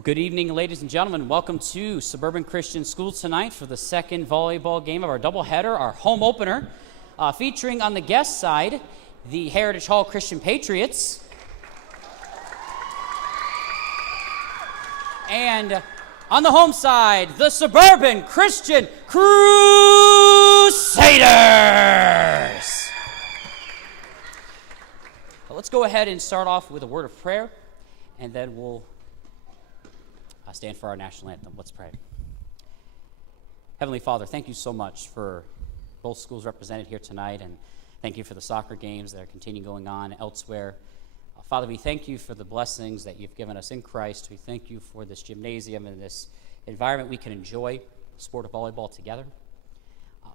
Well, good evening, ladies and gentlemen. Welcome to Suburban Christian School tonight for the second volleyball game of our doubleheader, our home opener, featuring on the guest side the Heritage Hall Christian Patriots and on the home side, the Suburban Christian Crusaders. Well, let's go ahead and start off with a word of prayer, and then we'll stand for our national anthem. Let's pray. Heavenly Father, thank you so much for both schools represented here tonight, and thank you for the soccer games that are continuing going on elsewhere. Father, we thank you for the blessings that you've given us in Christ. We thank you for this gymnasium and this environment we can enjoy the sport of volleyball together.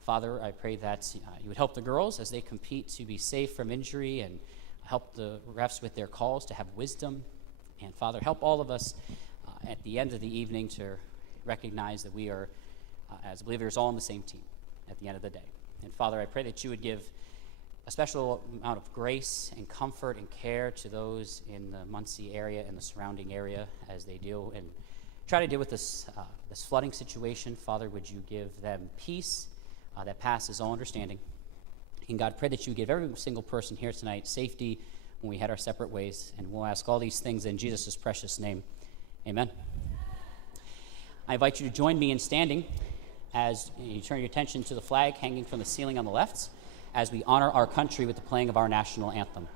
Father, I pray that you would help the girls as they compete to be safe from injury, and help the refs with their calls to have wisdom. And Father, help all of us at the end of the evening to recognize that we are, as believers, all on the same team at the end of the day. And Father, I pray that you would give a special amount of grace and comfort and care to those in the Muncie area and the surrounding area as they deal and try to deal with this flooding situation. Father, would you give them peace that passes all understanding? And God, pray that you give every single person here tonight safety when we head our separate ways. And we'll ask all these things in Jesus' precious name. Amen. I invite you to join me in standing as you turn your attention to the flag hanging from the ceiling on the left as we honor our country with the playing of our national anthem.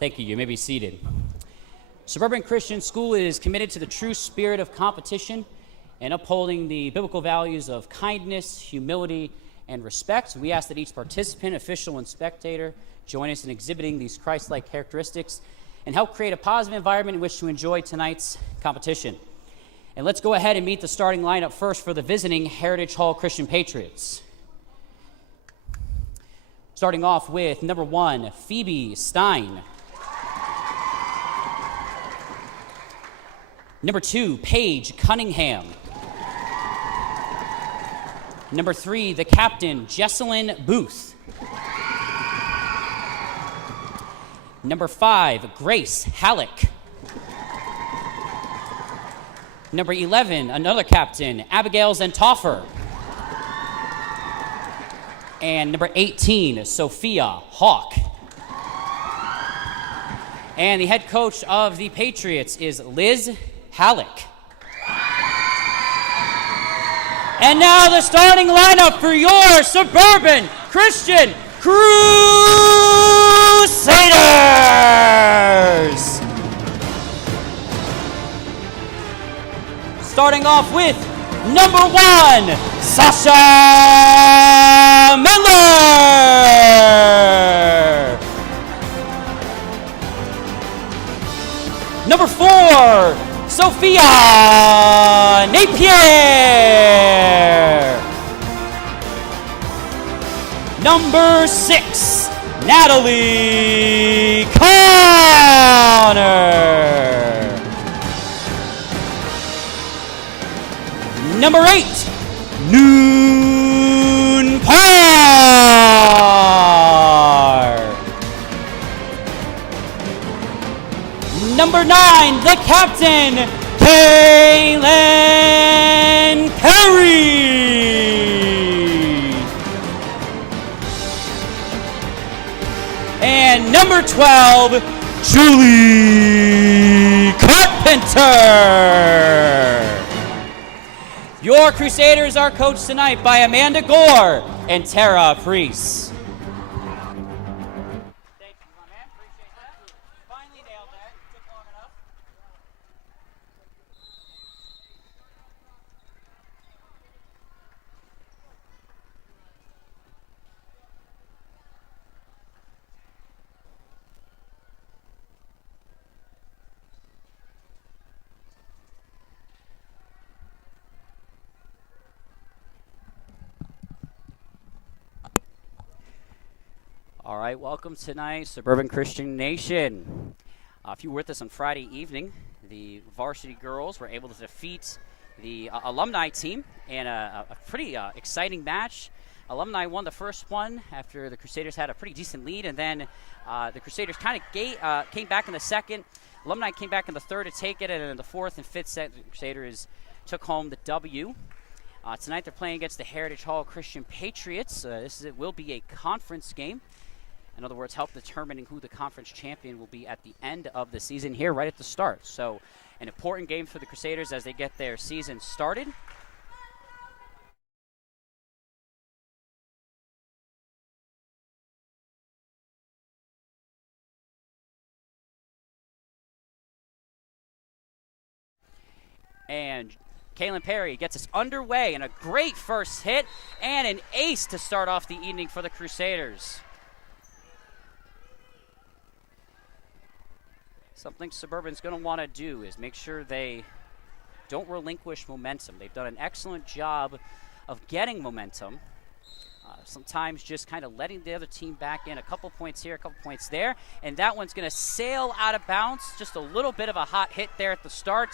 Thank you. You may be seated. Suburban Christian School is committed to the true spirit of competition and upholding the biblical values of kindness, humility, and respect. We ask that each participant, official, and spectator join us in exhibiting these Christ-like characteristics and help create a positive environment in which to enjoy tonight's competition. And let's go ahead and meet the starting lineup first for the visiting Heritage Hall Christian Patriots. Starting off with number 1, Phoebe Stein. Number 2, Paige Cunningham. Number 3, the captain, Jesselyn Booth. Number 5, Grace Halleck. Number 11, another captain, Abigail Zentoffer. And number 18, Sophia Hawk. And the head coach of the Patriots is Liz Halleck. And now the starting lineup for your Suburban Christian Crusaders. Starting off with number 1, Sasha Miller. Number 4, Sophia Napier. Number 6, Natalie Connor. Number 8, Noon Parr. number 9, the captain, Kaylin Perry. And number 12, Julie Carpenter. Your Crusaders are coached tonight by Amanda Gore and Tara Priest. Thank you, my man. Appreciate that. Finally nailed that. Took long enough. All right, welcome tonight, Suburban Christian Nation. If you were with us on Friday evening, the Varsity girls were able to defeat the alumni team in a pretty exciting match. Alumni won the first one after the Crusaders had a pretty decent lead, and then the Crusaders kind of came back in the second. Alumni came back in the third to take it, and in the fourth and fifth set, the Crusaders took home the W. Tonight they're playing against the Heritage Hall Christian Patriots. It will be a conference game. In other words, help determining who the conference champion will be at the end of the season here, right at the start. So an important game for the Crusaders as they get their season started. And Kaylin Perry gets us underway, and a great first hit and an ace to start off the evening for the Crusaders. Something Suburban's going to want to do is make sure they don't relinquish momentum. They've done an excellent job of getting momentum. Sometimes just kind of letting the other team back in. A couple points here, a couple points there. And that one's going to sail out of bounds. Just a little bit of a hot hit there at the start.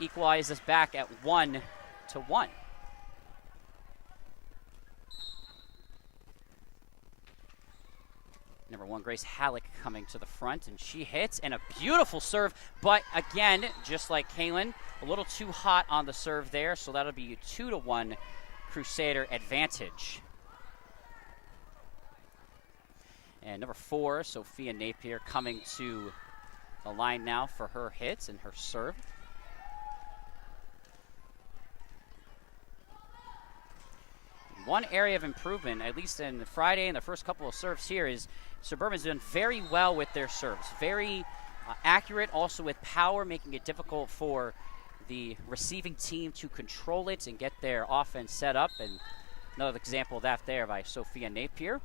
Equalize us back at 1-1. Number 1, Grace Halleck coming to the front, and she hits, and a beautiful serve. But again, just like Kaylin, a little too hot on the serve there, so that'll be a 2-1 Crusader advantage. And number 4, Sophia Napier, coming to the line now for her hits and her serve. One area of improvement, at least in Friday and the first couple of serves here, is Suburban's done very well with their serves. Very accurate, also with power, making it difficult for the receiving team to control it and get their offense set up. And another example of that there by Sophia Napier.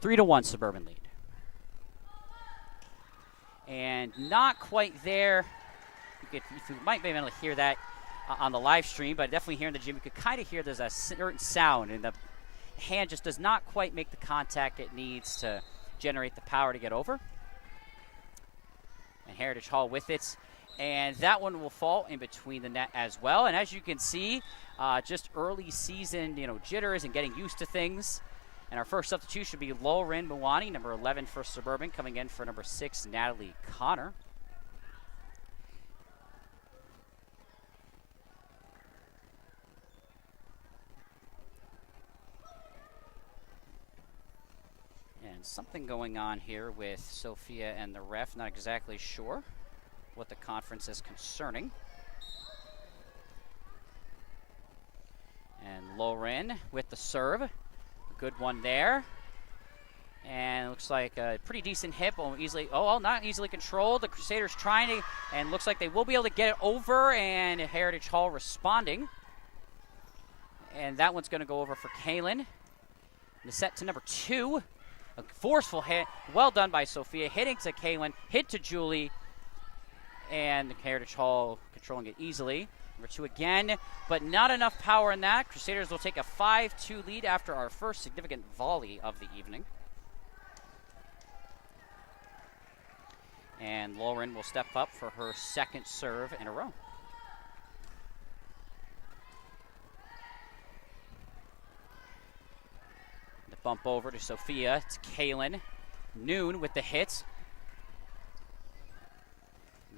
3-1 Suburban lead. And not quite there. You might be able to hear that on the live stream, but definitely here in the gym, you could kind of hear there's a certain sound, and the hand just does not quite make the contact it needs to generate the power to get over. And Heritage Hall with it, and that one will fall in between the net as well. And as you can see, just early season, jitters and getting used to things. And our first substitute should be Lauren Mwani, number 11 for Suburban, coming in for number 6, Natalie Connor. Something going on here with Sophia and the ref. Not exactly sure what the conference is concerning. And Lauren with the serve. A good one there. And it looks like a pretty decent hit, but not easily controlled. The Crusaders trying to, and looks like they will be able to get it over, and Heritage Hall responding. And that one's going to go over for Kaylin. The set to number 2. A forceful hit, well done by Sophia, hitting to Kaylin, hit to Julie, and the Heritage Hall controlling it easily. Number 2 again, but not enough power in that. Crusaders will take a 5-2 lead after our first significant volley of the evening. And Lauren will step up for her second serve in a row. Bump over to Sophia. It's Kaylin. Noon with the hits.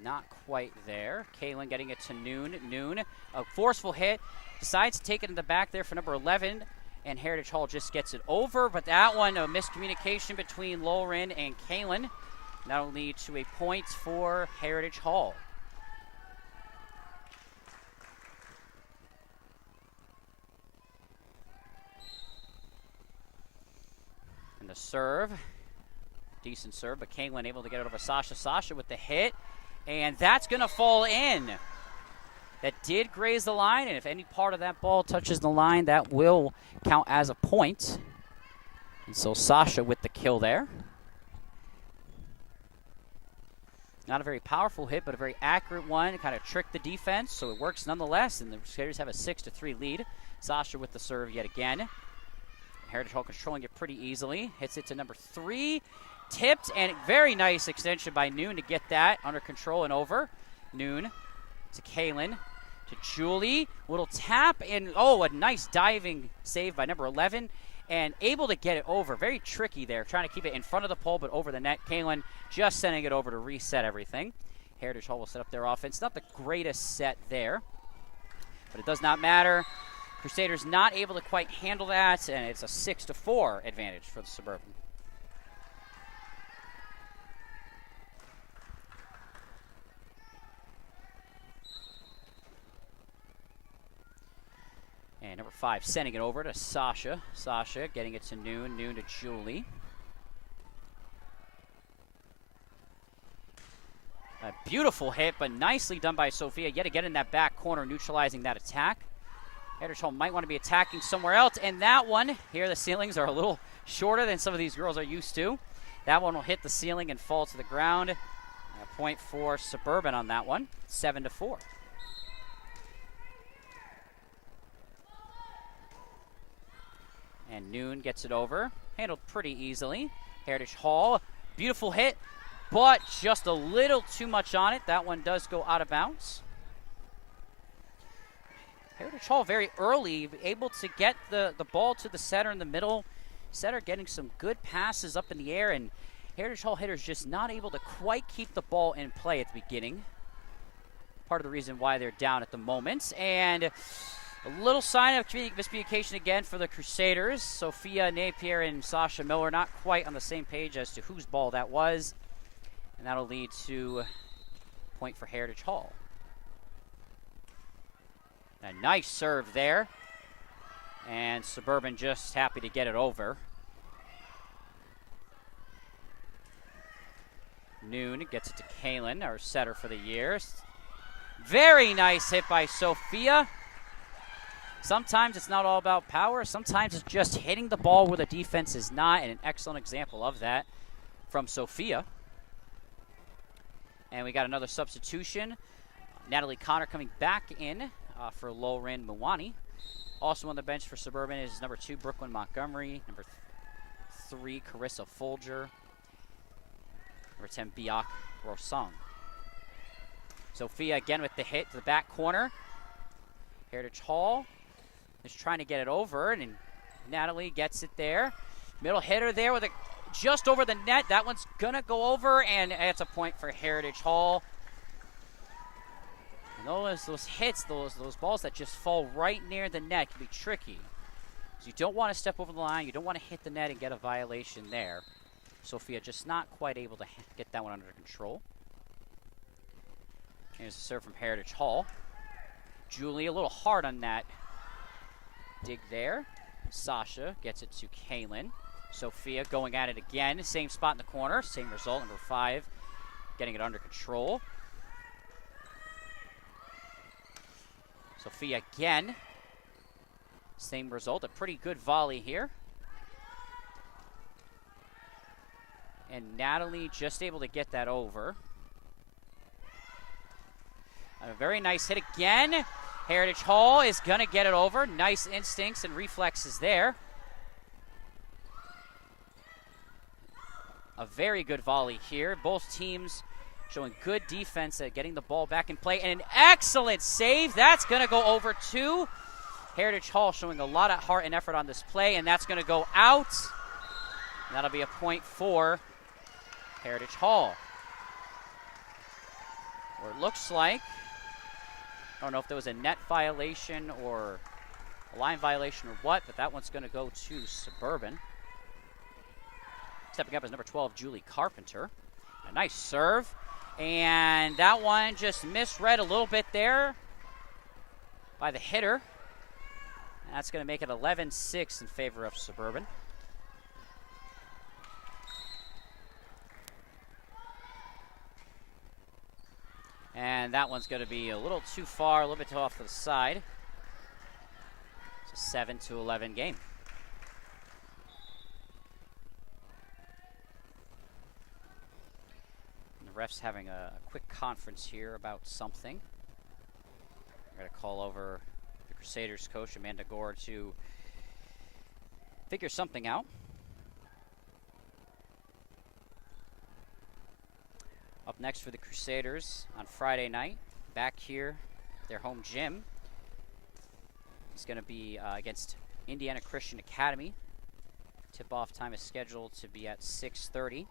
Not quite there. Kaylin getting it to Noon. Noon, a forceful hit. Decides to take it in the back there for number 11. And Heritage Hall just gets it over. But that one, a miscommunication between Lauren and Kaylin. That'll lead to a point for Heritage Hall. And the serve. Decent serve, but Kaylin able to get it over Sasha. Sasha with the hit. And that's going to fall in. That did graze the line, and if any part of that ball touches the line, that will count as a point. And so Sasha with the kill there. Not a very powerful hit, but a very accurate one. Kind of tricked the defense, so it works nonetheless, and the Crusaders have a 6-3 lead. Sasha with the serve yet again. Heritage Hall controlling it pretty easily. Hits it to number 3. Tipped, and very nice extension by Noon to get that under control and over. Noon to Kaylin, to Julie. Little tap, and a nice diving save by number 11. And able to get it over. Very tricky there, trying to keep it in front of the pole, but over the net. Kaylin just sending it over to reset everything. Heritage Hall will set up their offense. Not the greatest set there, but it does not matter. Crusaders not able to quite handle that, and it's a 6-4 advantage for the Suburban. And number 5 sending it over to Sasha. Sasha getting it to Noon. Noon to Julie. A beautiful hit, but nicely done by Sophia. Yet again in that back corner, neutralizing that attack. Heritage Hall might want to be attacking somewhere else. And that one, here the ceilings are a little shorter than some of these girls are used to. That one will hit the ceiling and fall to the ground. A point for Suburban on that one, 7-4. And Noon gets it over. Handled pretty easily. Heritage Hall, beautiful hit, but just a little too much on it. That one does go out of bounds. Heritage Hall very early, able to get the ball to the setter in the middle. Setter getting some good passes up in the air, and Heritage Hall hitters just not able to quite keep the ball in play at the beginning. Part of the reason why they're down at the moment. And a little sign of miscommunication again for the Crusaders. Sophia Napier and Sasha Miller not quite on the same page as to whose ball that was. And that'll lead to a point for Heritage Hall. A nice serve there. And Suburban just happy to get it over. Noon gets it to Kaylin, our setter for the year. Very nice hit by Sophia. Sometimes it's not all about power. Sometimes it's just hitting the ball where the defense is not, and an excellent example of that from Sophia. And we got another substitution. Natalie Connor coming back in for Lauren Mwani. Also on the bench for Suburban is number 2, Brooklyn Montgomery. Number 3, Carissa Folger. Number 10, Biak Rosong. Sophia again with the hit to the back corner. Heritage Hall is trying to get it over, and Natalie gets it there. Middle hitter there with it just over the net. That one's going to go over, and it's a point for Heritage Hall. And those hits, those balls that just fall right near the net can be tricky. So you don't want to step over the line. You don't want to hit the net and get a violation there. Sophia just not quite able to get that one under control. Here's a serve from Heritage Hall. Julie a little hard on that dig there. Sasha gets it to Kaylin. Sophia going at it again. Same spot in the corner. Same result. Number 5 getting it under control. Sophia again. Same result. A pretty good volley here. And Natalie just able to get that over. A very nice hit again. Heritage Hall is going to get it over. Nice instincts and reflexes there. A very good volley here. Both teams showing good defense at getting the ball back in play. And an excellent save. That's going to go over too. Heritage Hall showing a lot of heart and effort on this play, and that's going to go out. And that'll be a point for Heritage Hall. Or it looks like, I don't know if there was a net violation or a line violation or what, but that one's going to go to Suburban. Stepping up is number 12, Julie Carpenter. A nice serve. And that one just misread a little bit there by the hitter. And that's going to make it 11-6 in favor of Suburban. And that one's going to be a little too far, a little bit off to the side. It's a 7-11 game. And the ref's having a quick conference here about something. We're going to call over the Crusaders coach, Amanda Gore, to figure something out. Up next for the Crusaders on Friday night, back here, their home gym. It's going to be against Indiana Christian Academy. Tip-off time is scheduled to be at 6:30.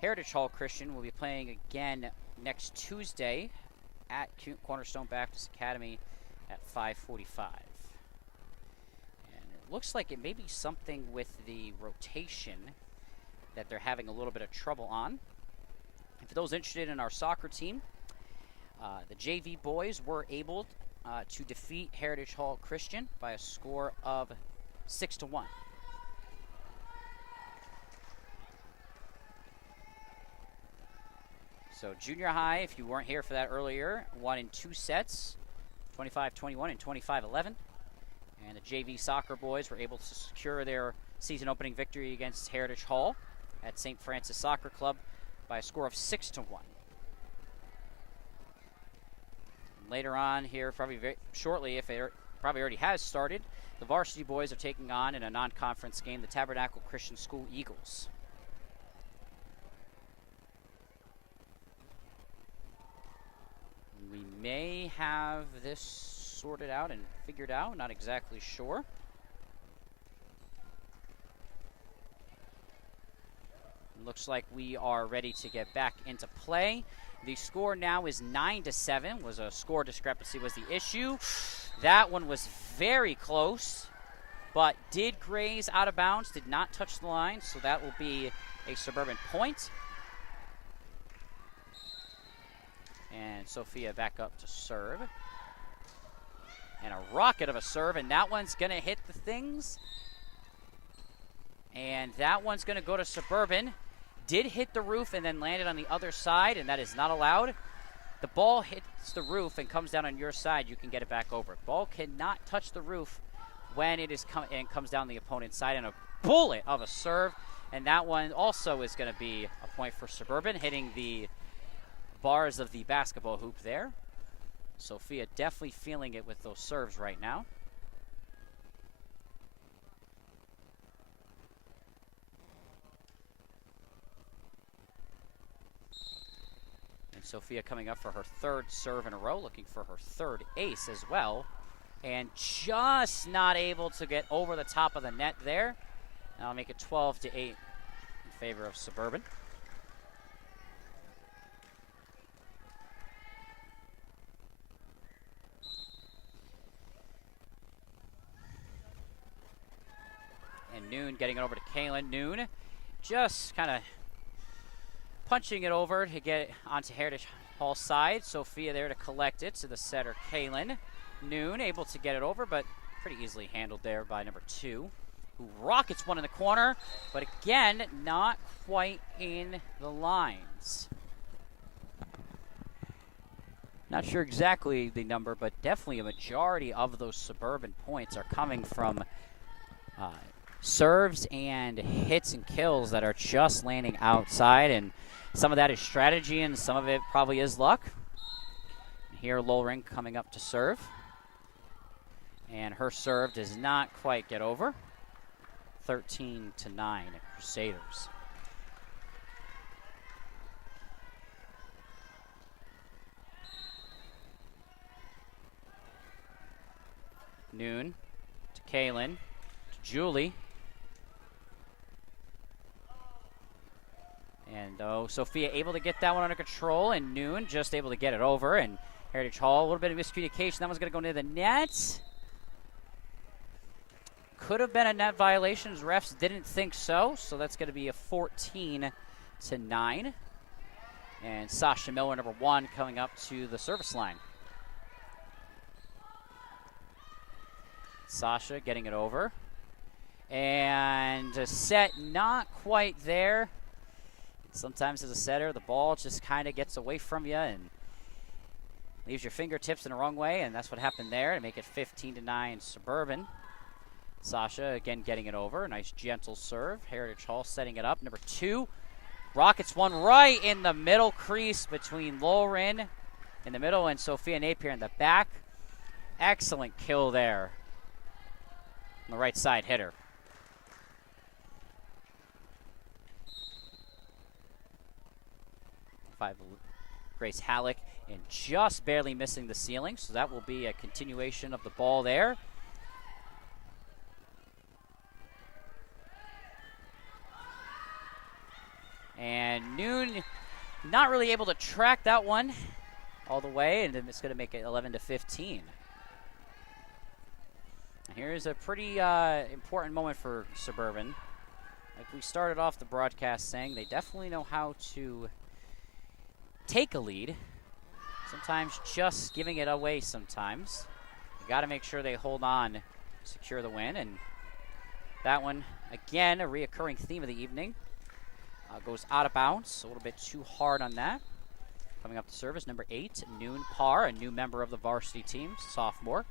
Heritage Hall Christian will be playing again next Tuesday at Cornerstone Baptist Academy at 5:45. Looks like it may be something with the rotation that they're having a little bit of trouble on. And for those interested in our soccer team, the JV boys were able to defeat Heritage Hall Christian by a score of 6-1. So junior high, if you weren't here for that earlier, won in 2 sets, 25-21 and 25-11. And the JV soccer boys were able to secure their season opening victory against Heritage Hall at St. Francis Soccer Club by a score of 6-1. Later on here, probably very shortly, if it probably already has started, the Varsity boys are taking on in a non-conference game the Tabernacle Christian School Eagles. We may have this sorted out and figured out, not exactly sure. Looks like we are ready to get back into play. The score now is 9-7. Was a score discrepancy was the issue. That one was very close, but did graze out of bounds, did not touch the line, so that will be a Suburban point. And Sophia back up to serve. And a rocket of a serve, and that one's going to hit the things. And that one's going to go to Suburban. Did hit the roof and then landed on the other side, and that is not allowed. The ball hits the roof and comes down on your side, you can get it back over. Ball cannot touch the roof when it is and comes down the opponent's side, and a bullet of a serve. And that one also is going to be a point for Suburban, hitting the bars of the basketball hoop there. Sophia definitely feeling it with those serves right now. And Sophia coming up for her 3rd serve in a row, looking for her 3rd ace as well. And just not able to get over the top of the net there. And I'll make it 12-8 in favor of Suburban. And Noon getting it over to Kaylin. Noon just kind of punching it over to get it onto Heritage Hall's side. Sophia there to collect it to the setter, Kaylin. Noon able to get it over, but pretty easily handled there by number 2, who rockets one in the corner, but again, not quite in the lines. Not sure exactly the number, but definitely a majority of those Suburban points are coming from serves and hits and kills that are just landing outside, and some of that is strategy and some of it probably is luck. Here Lowring coming up to serve, and her serve does not quite get over. 13-9 Crusaders. Noon to Kaylin. Julie. And Sophia able to get that one under control, and Noon just able to get it over. And Heritage Hall, a little bit of miscommunication. That one's going to go near the net. Could have been a net violation. Refs didn't think so. So that's going to be a 14-9. And Sasha Miller, number 1, coming up to the service line. Sasha getting it over. And a set not quite there. Sometimes as a setter, the ball just kind of gets away from you and leaves your fingertips in the wrong way, and that's what happened there to make it 15-9 Suburban. Sasha again getting it over. Nice gentle serve. Heritage Hall setting it up. Number 2. Rockets one right in the middle crease between Lauren in the middle and Sophia Napier in the back. Excellent kill there on the right side hitter. Grace Halleck, and just barely missing the ceiling, so that will be a continuation of the ball there. And Noon not really able to track that one all the way, and then it's going to make it 11-15. Here's a pretty important moment for Suburban. Like we started off the broadcast saying, they definitely know how to take a lead. Sometimes just giving it away sometimes. You got to make sure they hold on, secure the win. And that one, again, a reoccurring theme of the evening. Goes out of bounds, a little bit too hard on that. Coming up to service, number 8, Noon Parr, a new member of the varsity team, sophomore.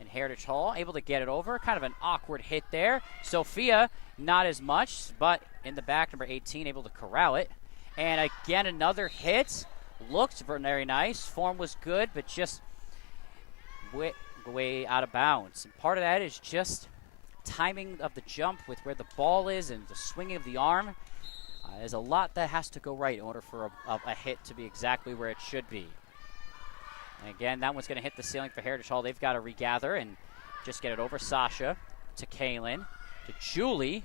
And Heritage Hall able to get it over. Kind of an awkward hit there. Sophia, not as much, but in the back, number 18, able to corral it. And again, another hit. Looked very nice. Form was good, but just way out of bounds. And part of that is just timing of the jump with where the ball is and the swinging of the arm. There's a lot that has to go right in order for a hit to be exactly where it should be. And again, that one's going to hit the ceiling for Heritage Hall. They've got to regather and just get it over. Sasha to Kaylin to Julie.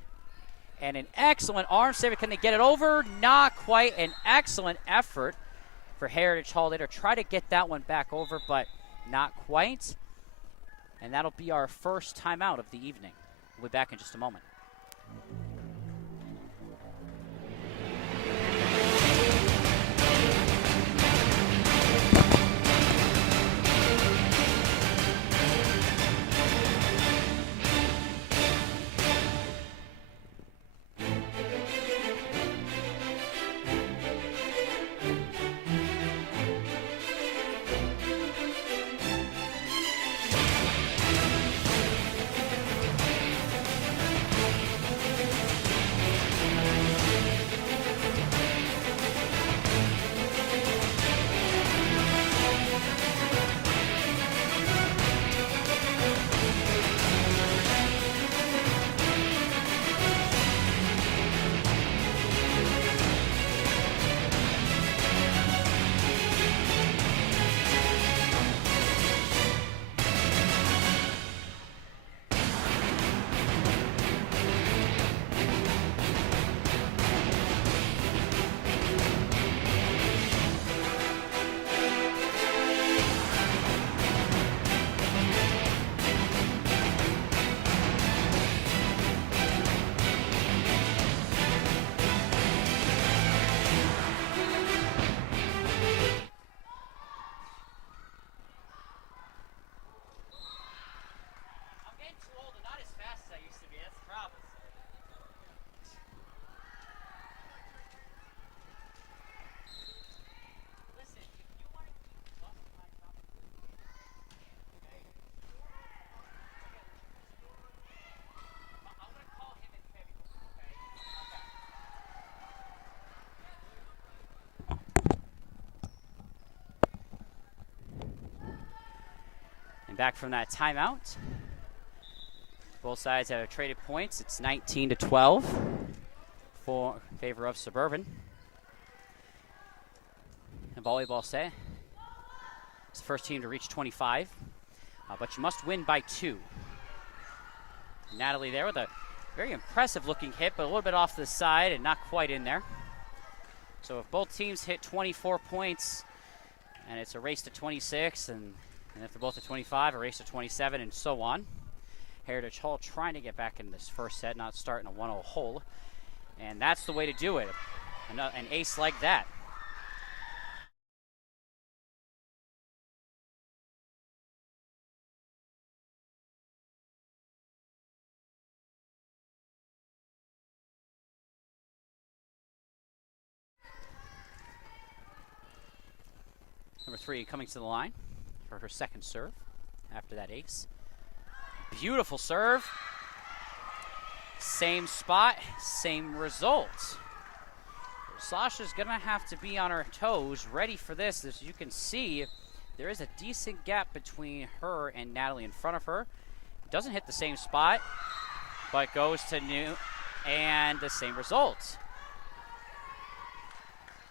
And an excellent arm save. Can they get it over? Not quite. An excellent effort for Heritage Hall there to try to get that one back over, but not quite. And that'll be our first timeout of the evening. We'll be back in just a moment. Back from that timeout. Both sides have traded points. It's 19-12 for favor of Suburban. And volleyball set. It's the first team to reach 25. but you must win by 2. Natalie there with a very impressive looking hit, but a little bit off to the side and not quite in there. So if both teams hit 24 points, and it's a race to 26, and if they're both at 25, a race to 27, and so on. Heritage Hall trying to get back in this first set, not starting a 1-0 hole. And that's the way to do it, an ace like that. Number 3 coming to the line for her second serve after that ace. Beautiful serve. Same spot, same result. Sasha's gonna have to be on her toes, ready for this. As you can see, there is a decent gap between her and Natalie in front of her. Doesn't hit the same spot, but goes to new, and the same result.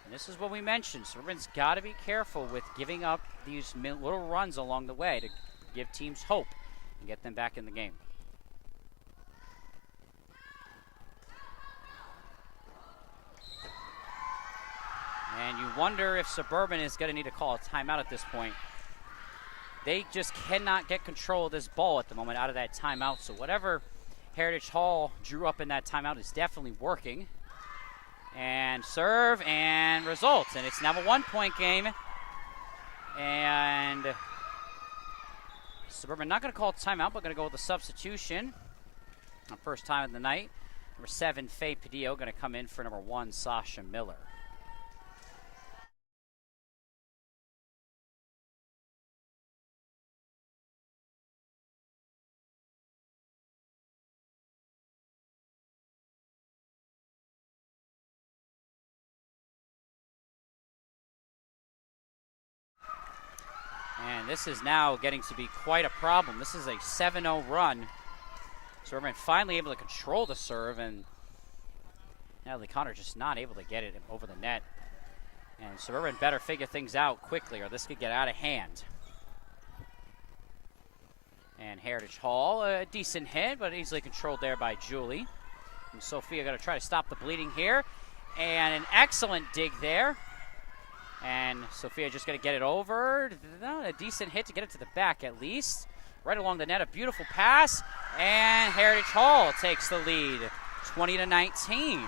And this is what we mentioned. Suburban's got to be careful with giving up these little runs along the way to give teams hope and get them back in the game. And you wonder if Suburban is going to need to call a timeout at this point. They just cannot get control of this ball at the moment out of that timeout. So whatever Heritage Hall drew up in that timeout is definitely working. And serve and results. And it's now a 1-point game. And Suburban not going to call a timeout, but going to go with a substitution. First time of the night. Number 7, Faye Padillo, going to come in for number 1, Sasha Miller. And this is now getting to be quite a problem. This is a 7-0 run. Suburban finally able to control the serve, and Natalie Connor just not able to get it over the net. And Suburban better figure things out quickly, or this could get out of hand. And Heritage Hall, a decent hit, but easily controlled there by Julie. And Sophia going to try to stop the bleeding here. And an excellent dig there. And Sophia just going to get it over. A decent hit to get it to the back at least. Right along the net, a beautiful pass. And Heritage Hall takes the lead, 20-19.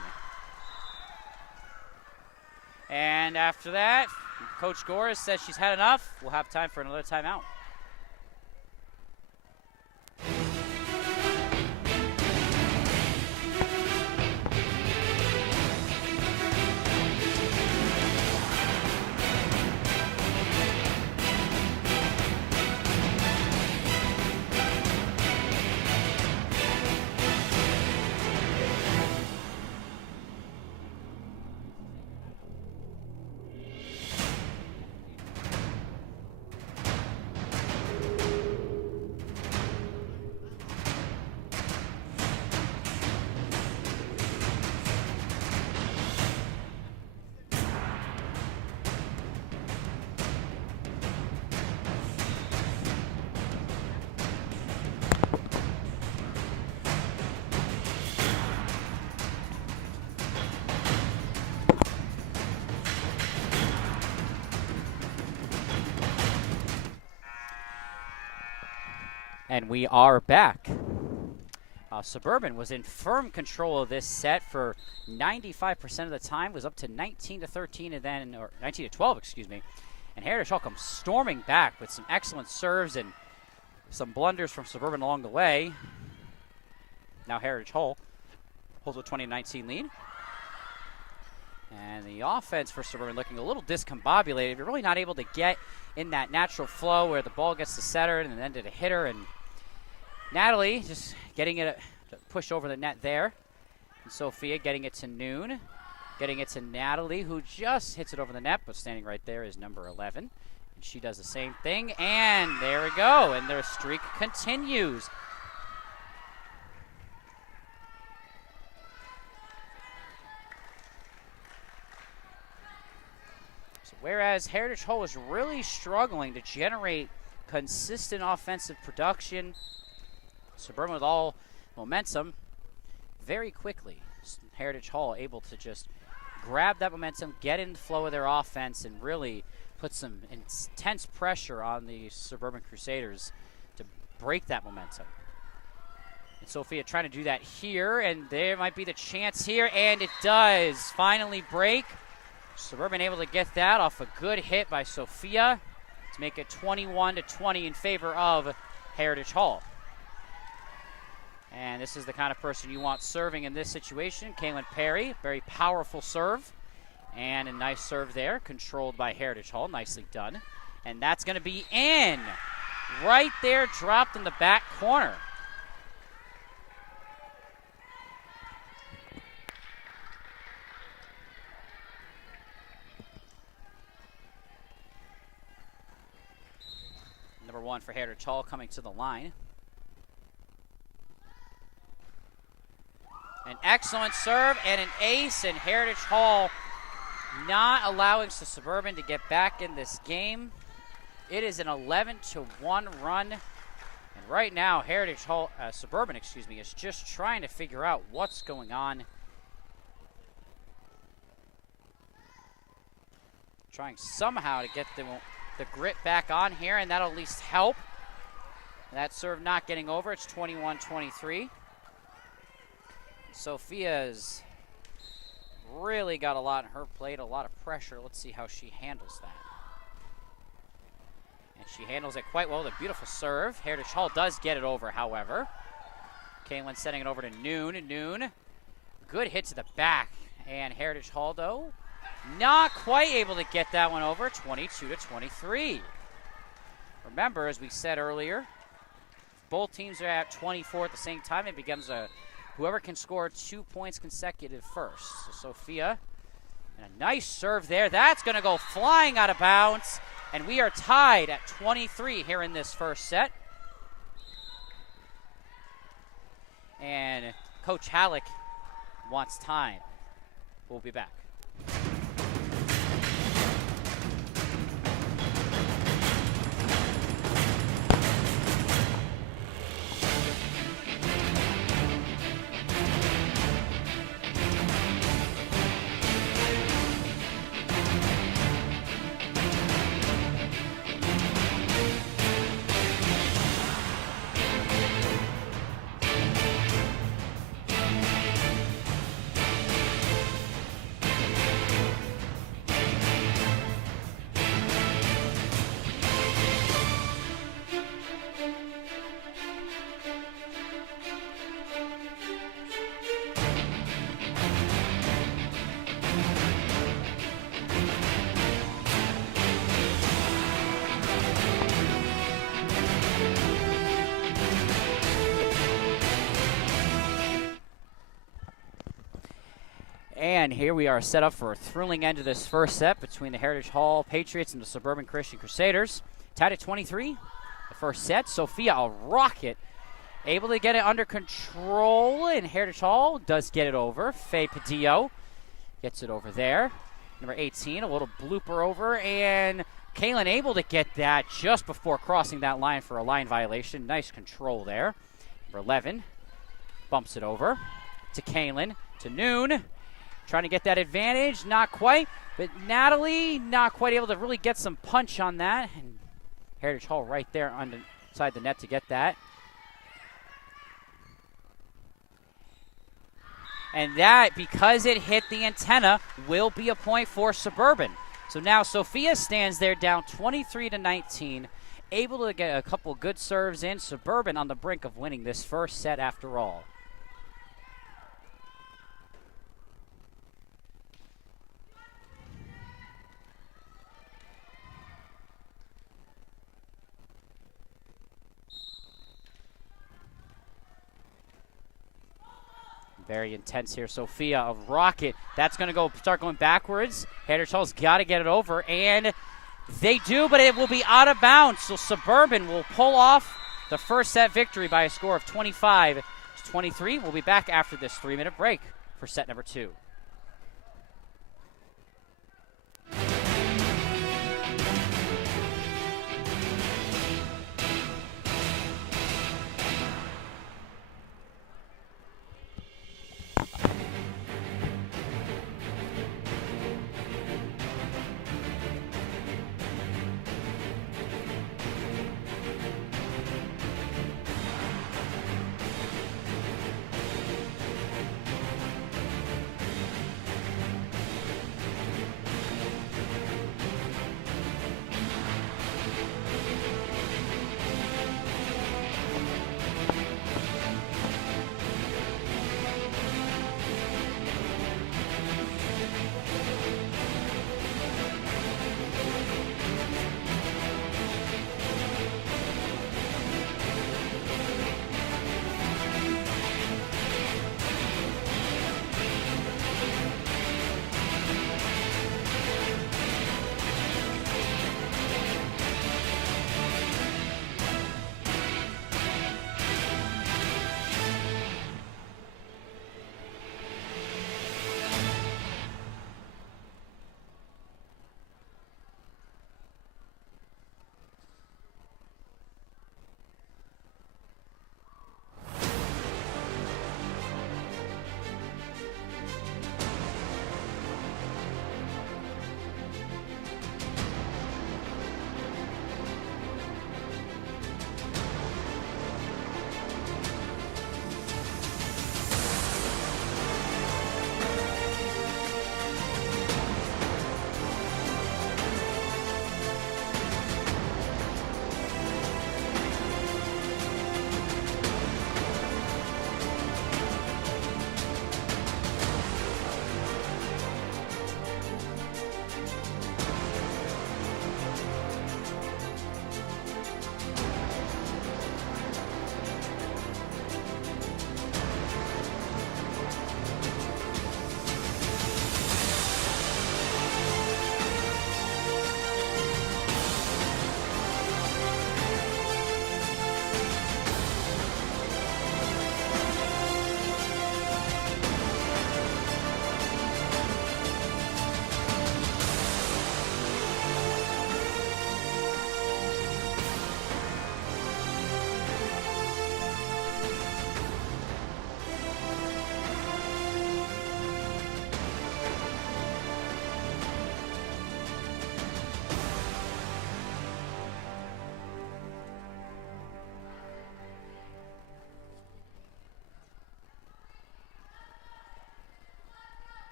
And after that, Coach Goris says she's had enough. We'll have time for another timeout. And we are back. Suburban was in firm control of this set for 95% of the time. Was up to 19-13 and then, or 19-12, excuse me. And Heritage Hall comes storming back with some excellent serves and some blunders from Suburban along the way. Now Heritage Hall holds a 20-19 lead. And the offense for Suburban looking a little discombobulated. You're really not able to get in that natural flow where the ball gets to setter and then to the hitter. And Natalie just getting it to push over the net there. And Sophia getting it to Noon. Getting it to Natalie, who just hits it over the net, but standing right there is number 11. And she does the same thing, and there we go. And their streak continues. Whereas Heritage Hall was really struggling to generate consistent offensive production. Suburban with all momentum very quickly. Heritage Hall able to just grab that momentum, get in the flow of their offense, and really put some intense pressure on the Suburban Crusaders to break that momentum. And Sophia trying to do that here, and there might be the chance here, and it does finally break. Suburban able to get that off a good hit by Sophia to make it 21-20 in favor of Heritage Hall. And this is the kind of person you want serving in this situation. Kaylin Perry, very powerful serve. And a nice serve there, controlled by Heritage Hall. Nicely done. And that's going to be in. Right there, dropped in the back corner. Number 1 for Heritage Hall coming to the line. An excellent serve and an ace, and Heritage Hall not allowing Suburban to get back in this game. It is an 11-1 run, and right now Suburban, is just trying to figure out what's going on. Trying somehow to get the grit back on here, and that'll at least help. That serve not getting over. It's 21-23. Sophia's really got a lot on her plate, a lot of pressure. Let's see how she handles that. And she handles it quite well. The beautiful serve. Heritage Hall does get it over, however. Kaylin setting it over to Noon. Noon, good hit to the back. And Heritage Hall, though, not quite able to get that one over. 22-23. Remember, as we said earlier, if both teams are at 24 at the same time, it becomes whoever can score 2 points consecutive first. So Sophia, and a nice serve there. That's going to go flying out of bounds. And we are tied at 23 here in this first set. And Coach Halleck wants time. We'll be back. And here we are set up for a thrilling end to this first set between the Heritage Hall Patriots and the Suburban Christian Crusaders. Tied at 23, the first set. Sophia, a rocket, able to get it under control, and Heritage Hall does get it over. Faye Padillo gets it over there. Number 18, a little blooper over, and Kaylin able to get that just before crossing that line for a line violation. Nice control there. Number 11 bumps it over to Kaylin, to Noon. Trying to get that advantage, not quite. But Natalie not quite able to really get some punch on that. And Heritage Hall right there inside the net to get that. And that, because it hit the antenna, will be a point for Suburban. So now Sophia stands there down 23-19, able to get a couple good serves in. Suburban on the brink of winning this first set after all. Very intense here. Sophia, a rocket. That's going to start going backwards. Heritage Hall's got to get it over, and they do, but it will be out of bounds. So Suburban will pull off the first set victory by a score of 25-23. We'll be back after this 3-minute break for set number 2.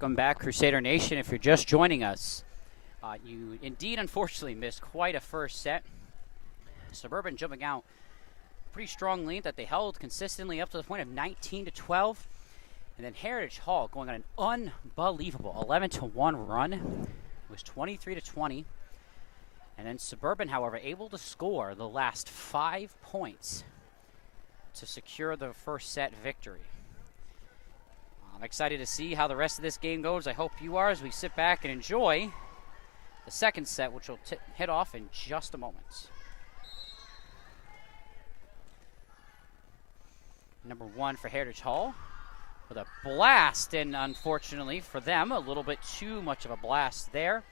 Welcome back, Crusader Nation. If you're just joining us, you indeed unfortunately missed quite a first set. Suburban jumping out pretty strong lead that they held consistently up to the point of 19-12. And then Heritage Hall going on an unbelievable 11-1 run. It was 23-20. And then Suburban, however, able to score the last 5 points to secure the first set victory. I'm excited to see how the rest of this game goes. I hope you are, as we sit back and enjoy the second set, which will hit off in just a moment. Number 1 for Heritage Hall with a blast, and unfortunately for them, a little bit too much of a blast there.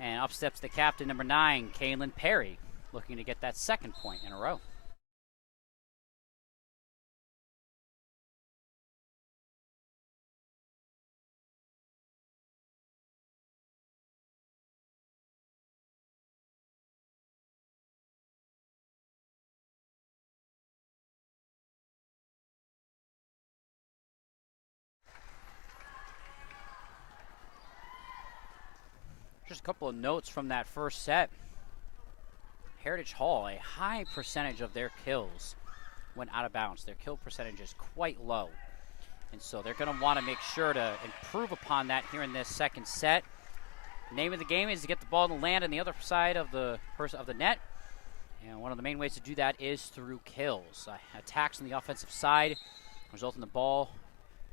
And up steps the captain, number 9, Kaylin Perry, looking to get that second point in a row. Just a couple of notes from that first set. Heritage Hall, a high percentage of their kills went out of bounds. Their kill percentage is quite low. And so they're going to want to make sure to improve upon that here in this second set. The name of the game is to get the ball to land on the other side of the net. And one of the main ways to do that is through kills. Attacks on the offensive side result in the ball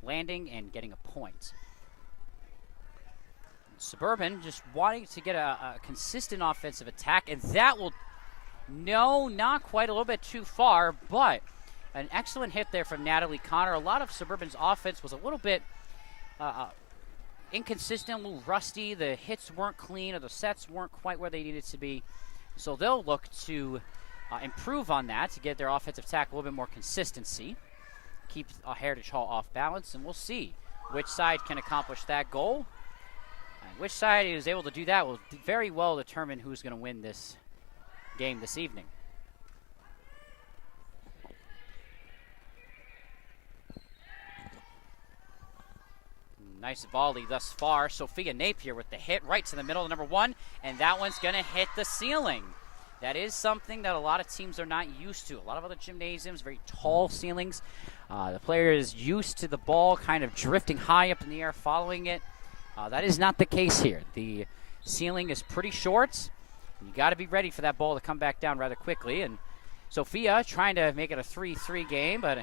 landing and getting a point. Suburban just wanting to get a consistent offensive attack, and that will, no, not quite, a little bit too far, but an excellent hit there from Natalie Connor. A lot of Suburban's offense was a little bit inconsistent, a little rusty. The hits weren't clean, or the sets weren't quite where they needed to be. So they'll look to improve on that to get their offensive attack a little bit more consistency, keep Heritage Hall off balance, and we'll see which side can accomplish that goal. Which side is able to do that will very well determine who's going to win this game this evening. Nice volley thus far. Sophia Napier with the hit right to the middle of number 1, and that one's going to hit the ceiling. That is something that a lot of teams are not used to. A lot of other gymnasiums, very tall ceilings. The player is used to the ball kind of drifting high up in the air, following it. That is not the case here. The ceiling is pretty short. You got to be ready for that ball to come back down rather quickly. And Sophia trying to make it a 3-3 game, but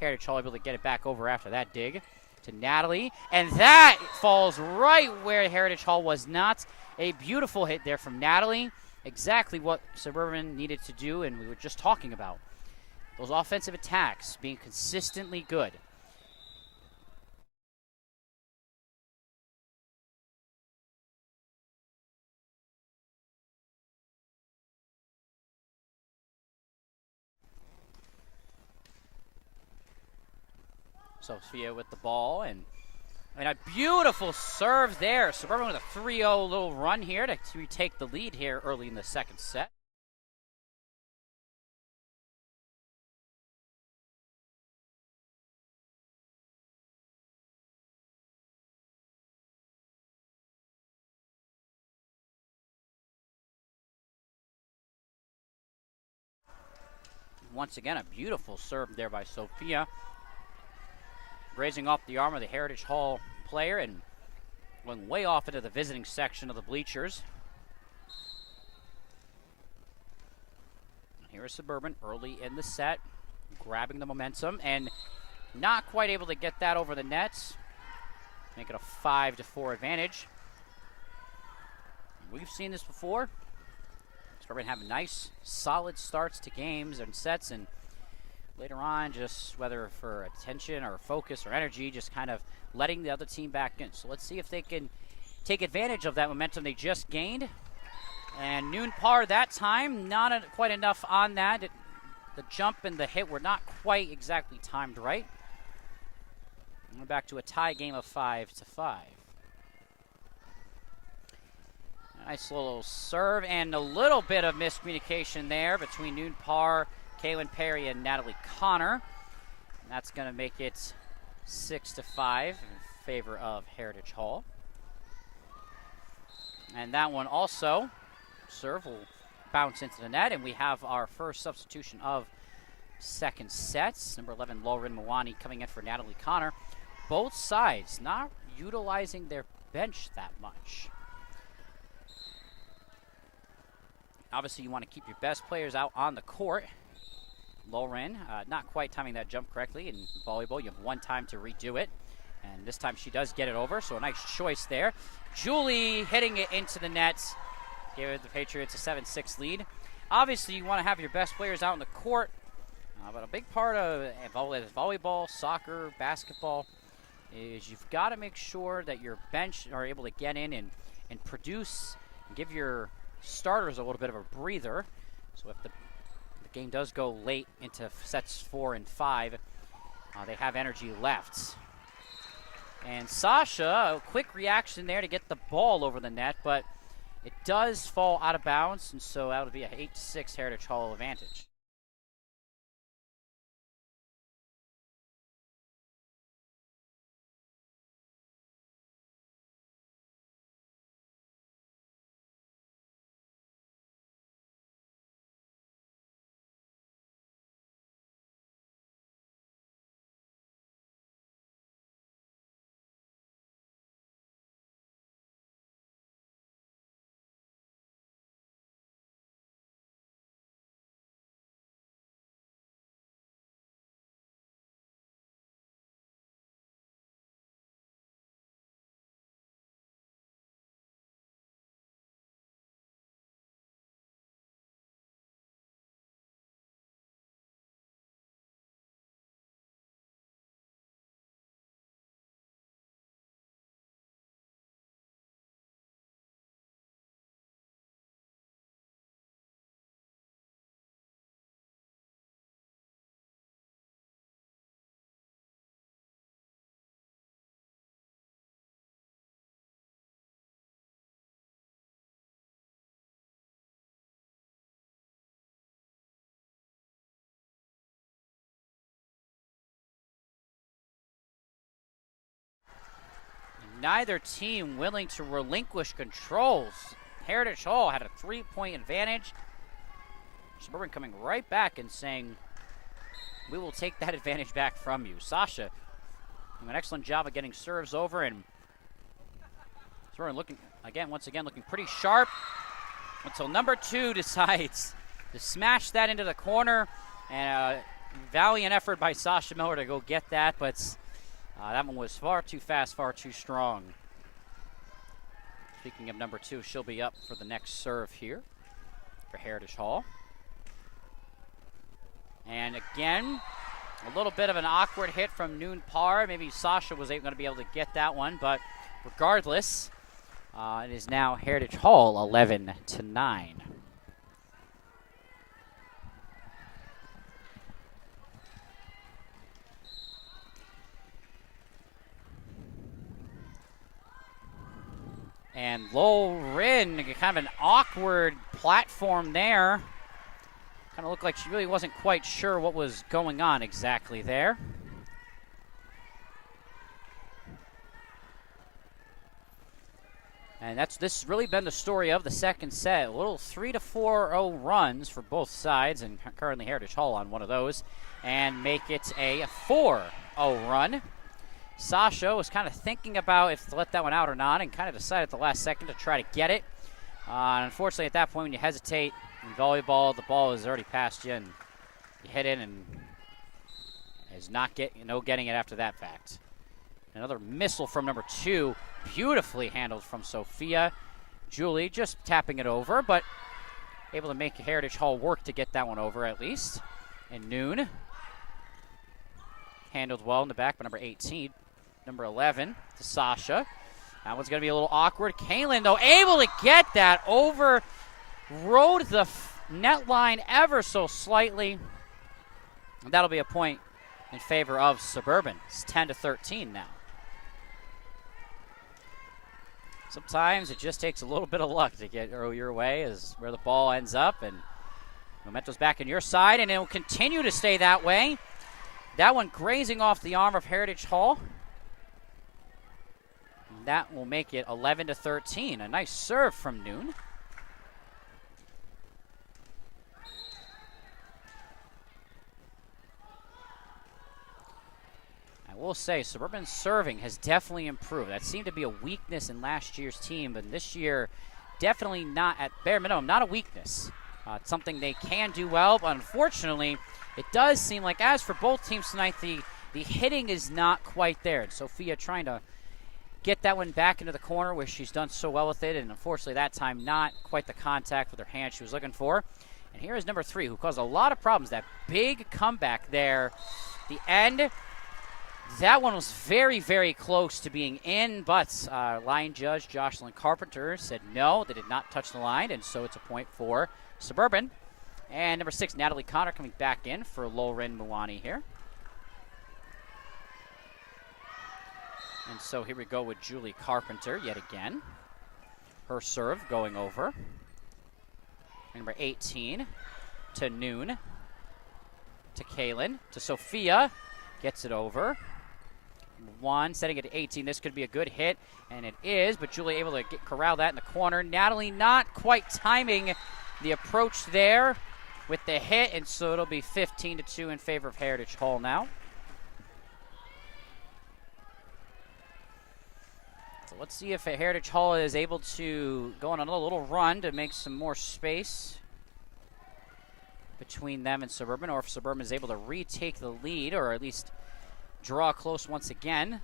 Heritage Hall able to get it back over after that dig to Natalie. And that falls right where Heritage Hall was not. A beautiful hit there from Natalie. Exactly what Suburban needed to do, and we were just talking about. Those offensive attacks being consistently good. Sophia with the ball, and a beautiful serve there. Suburban with a 3-0 little run here to retake the lead here early in the second set. Once again, a beautiful serve there by Sophia, raising off the arm of the Heritage Hall player and going way off into the visiting section of the bleachers. Here is Suburban early in the set, grabbing the momentum and not quite able to get that over the nets. Make it a 5-4 advantage. We've seen this before. Suburban have nice, solid starts to games and sets, and later on, just whether for attention or focus or energy, just kind of letting the other team back in. So let's see if they can take advantage of that momentum they just gained. And noon par that time, not quite enough on that. The jump and the hit were not quite exactly timed right. And we're back to a tie game of 5-5. Nice little serve and a little bit of miscommunication there between Noon Par, Kaylin Perry, and Natalie Connor. And that's going to make it 6-5 in favor of Heritage Hall. And that one also, serve will bounce into the net, and we have our first substitution of second sets. Number 11, Lauren Mwani coming in for Natalie Connor. Both sides not utilizing their bench that much. Obviously, you want to keep your best players out on the court. Lauren not quite timing that jump correctly. In volleyball, you have one time to redo it. And this time she does get it over, so a nice choice there. Julie hitting it into the net. Give the Patriots a 7-6 lead. Obviously, you want to have your best players out on the court. But a big part of volleyball, soccer, basketball is you've got to make sure that your bench are able to get in and produce and give your starters a little bit of a breather. So if the game does go late into sets 4 and 5, they have energy left. And Sasha, a quick reaction there to get the ball over the net, but it does fall out of bounds, and so that would be an 8-6 Heritage Hall advantage. Neither team willing to relinquish controls. Heritage Hall had a 3-point advantage. Suburban coming right back and saying, we will take that advantage back from you. Sasha doing an excellent job of getting serves over, and Suburban looking, once again, looking pretty sharp until number 2 decides to smash that into the corner. And a valiant effort by Sasha Miller to go get that, but that one was far too fast, far too strong. Speaking of number 2, she'll be up for the next serve here for Heritage Hall. And again, a little bit of an awkward hit from Noon Parr. Maybe Sasha was going to be able to get that one, but regardless, it is now Heritage Hall 11-9. And Lauren, kind of an awkward platform there. Kind of looked like she really wasn't quite sure what was going on exactly there. And this has really been the story of the second set. A little 3-4-0 runs for both sides, and currently Heritage Hall on one of those, and make it a 4-0 run. Sasha was kind of thinking about if to let that one out or not, and kind of decided at the last second to try to get it. Unfortunately, at that point, when you hesitate in volleyball, the ball is already past you, and you hit it, and is not getting it after that fact. Another missile from number 2, beautifully handled from Sophia. Julie just tapping it over, but able to make Heritage Hall work to get that one over at least. And Noon handled well in the back by number 18. Number 11 to Sasha. That one's going to be a little awkward. Kaylin, though, able to get that over. Rode the net line ever so slightly. And that'll be a point in favor of Suburban. It's 10-13 now. Sometimes it just takes a little bit of luck to get your way is where the ball ends up. And momentum's back in your side, and it will continue to stay that way. That one grazing off the arm of Heritage Hall. That will make it 11-13. A nice serve from Noon. I will say, Suburban's serving has definitely improved. That seemed to be a weakness in last year's team, but this year, definitely not, at bare minimum, not a weakness. It's something they can do well, but unfortunately, it does seem like, as for both teams tonight, the hitting is not quite there. And Sophia trying to get that one back into the corner where she's done so well with it, and unfortunately that time not quite the contact with her hand she was looking for. And here is number 3, who caused a lot of problems. That big comeback there. The end, that one was very, very close to being in, but line judge Jocelyn Carpenter said no, they did not touch the line, and so it's a point for Suburban. And number 6, Natalie Connor, coming back in for Lauren Muwani here. And so here we go with Julie Carpenter yet again. Her serve going over. Number 18 to Noon. To Kaylin. To Sophia. Gets it over. 1, setting it to 18. This could be a good hit, and it is, but Julie able to corral that in the corner. Natalie not quite timing the approach there with the hit, and so it'll be 15-2 in favor of Heritage Hall now. So let's see if Heritage Hall is able to go on a little run to make some more space between them and Suburban, or if Suburban is able to retake the lead, or at least draw close once again.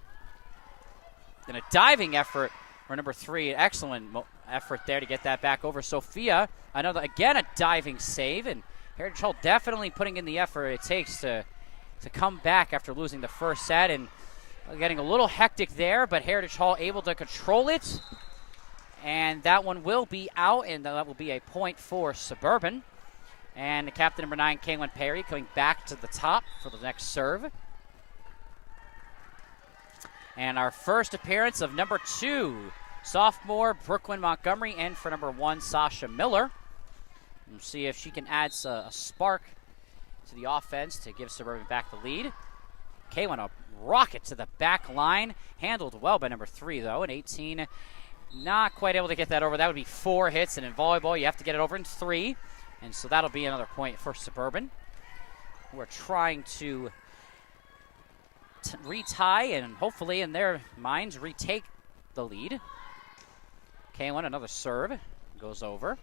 Then a diving effort for number 3. Excellent effort there to get that back over. Sophia, again a diving save, and Heritage Hall definitely putting in the effort it takes to come back after losing the first set, and getting a little hectic there, but Heritage Hall able to control it, and that one will be out, and that will be a point for Suburban. And the captain, number 9, Kaylin Perry, coming back to the top for the next serve. And our first appearance of number 2, sophomore Brooklyn Montgomery, and for number 1, Sasha Miller. We'll see if she can add a spark to the offense to give Suburban back the lead. Kaylin, a rocket to the back line. Handled well by number 3, though, and 18 not quite able to get that over. That would be 4 hits, and in volleyball, you have to get it over in 3. And so that'll be another point for Suburban. We're trying to retie and hopefully, in their minds, retake the lead. Kaylin, another serve, goes over.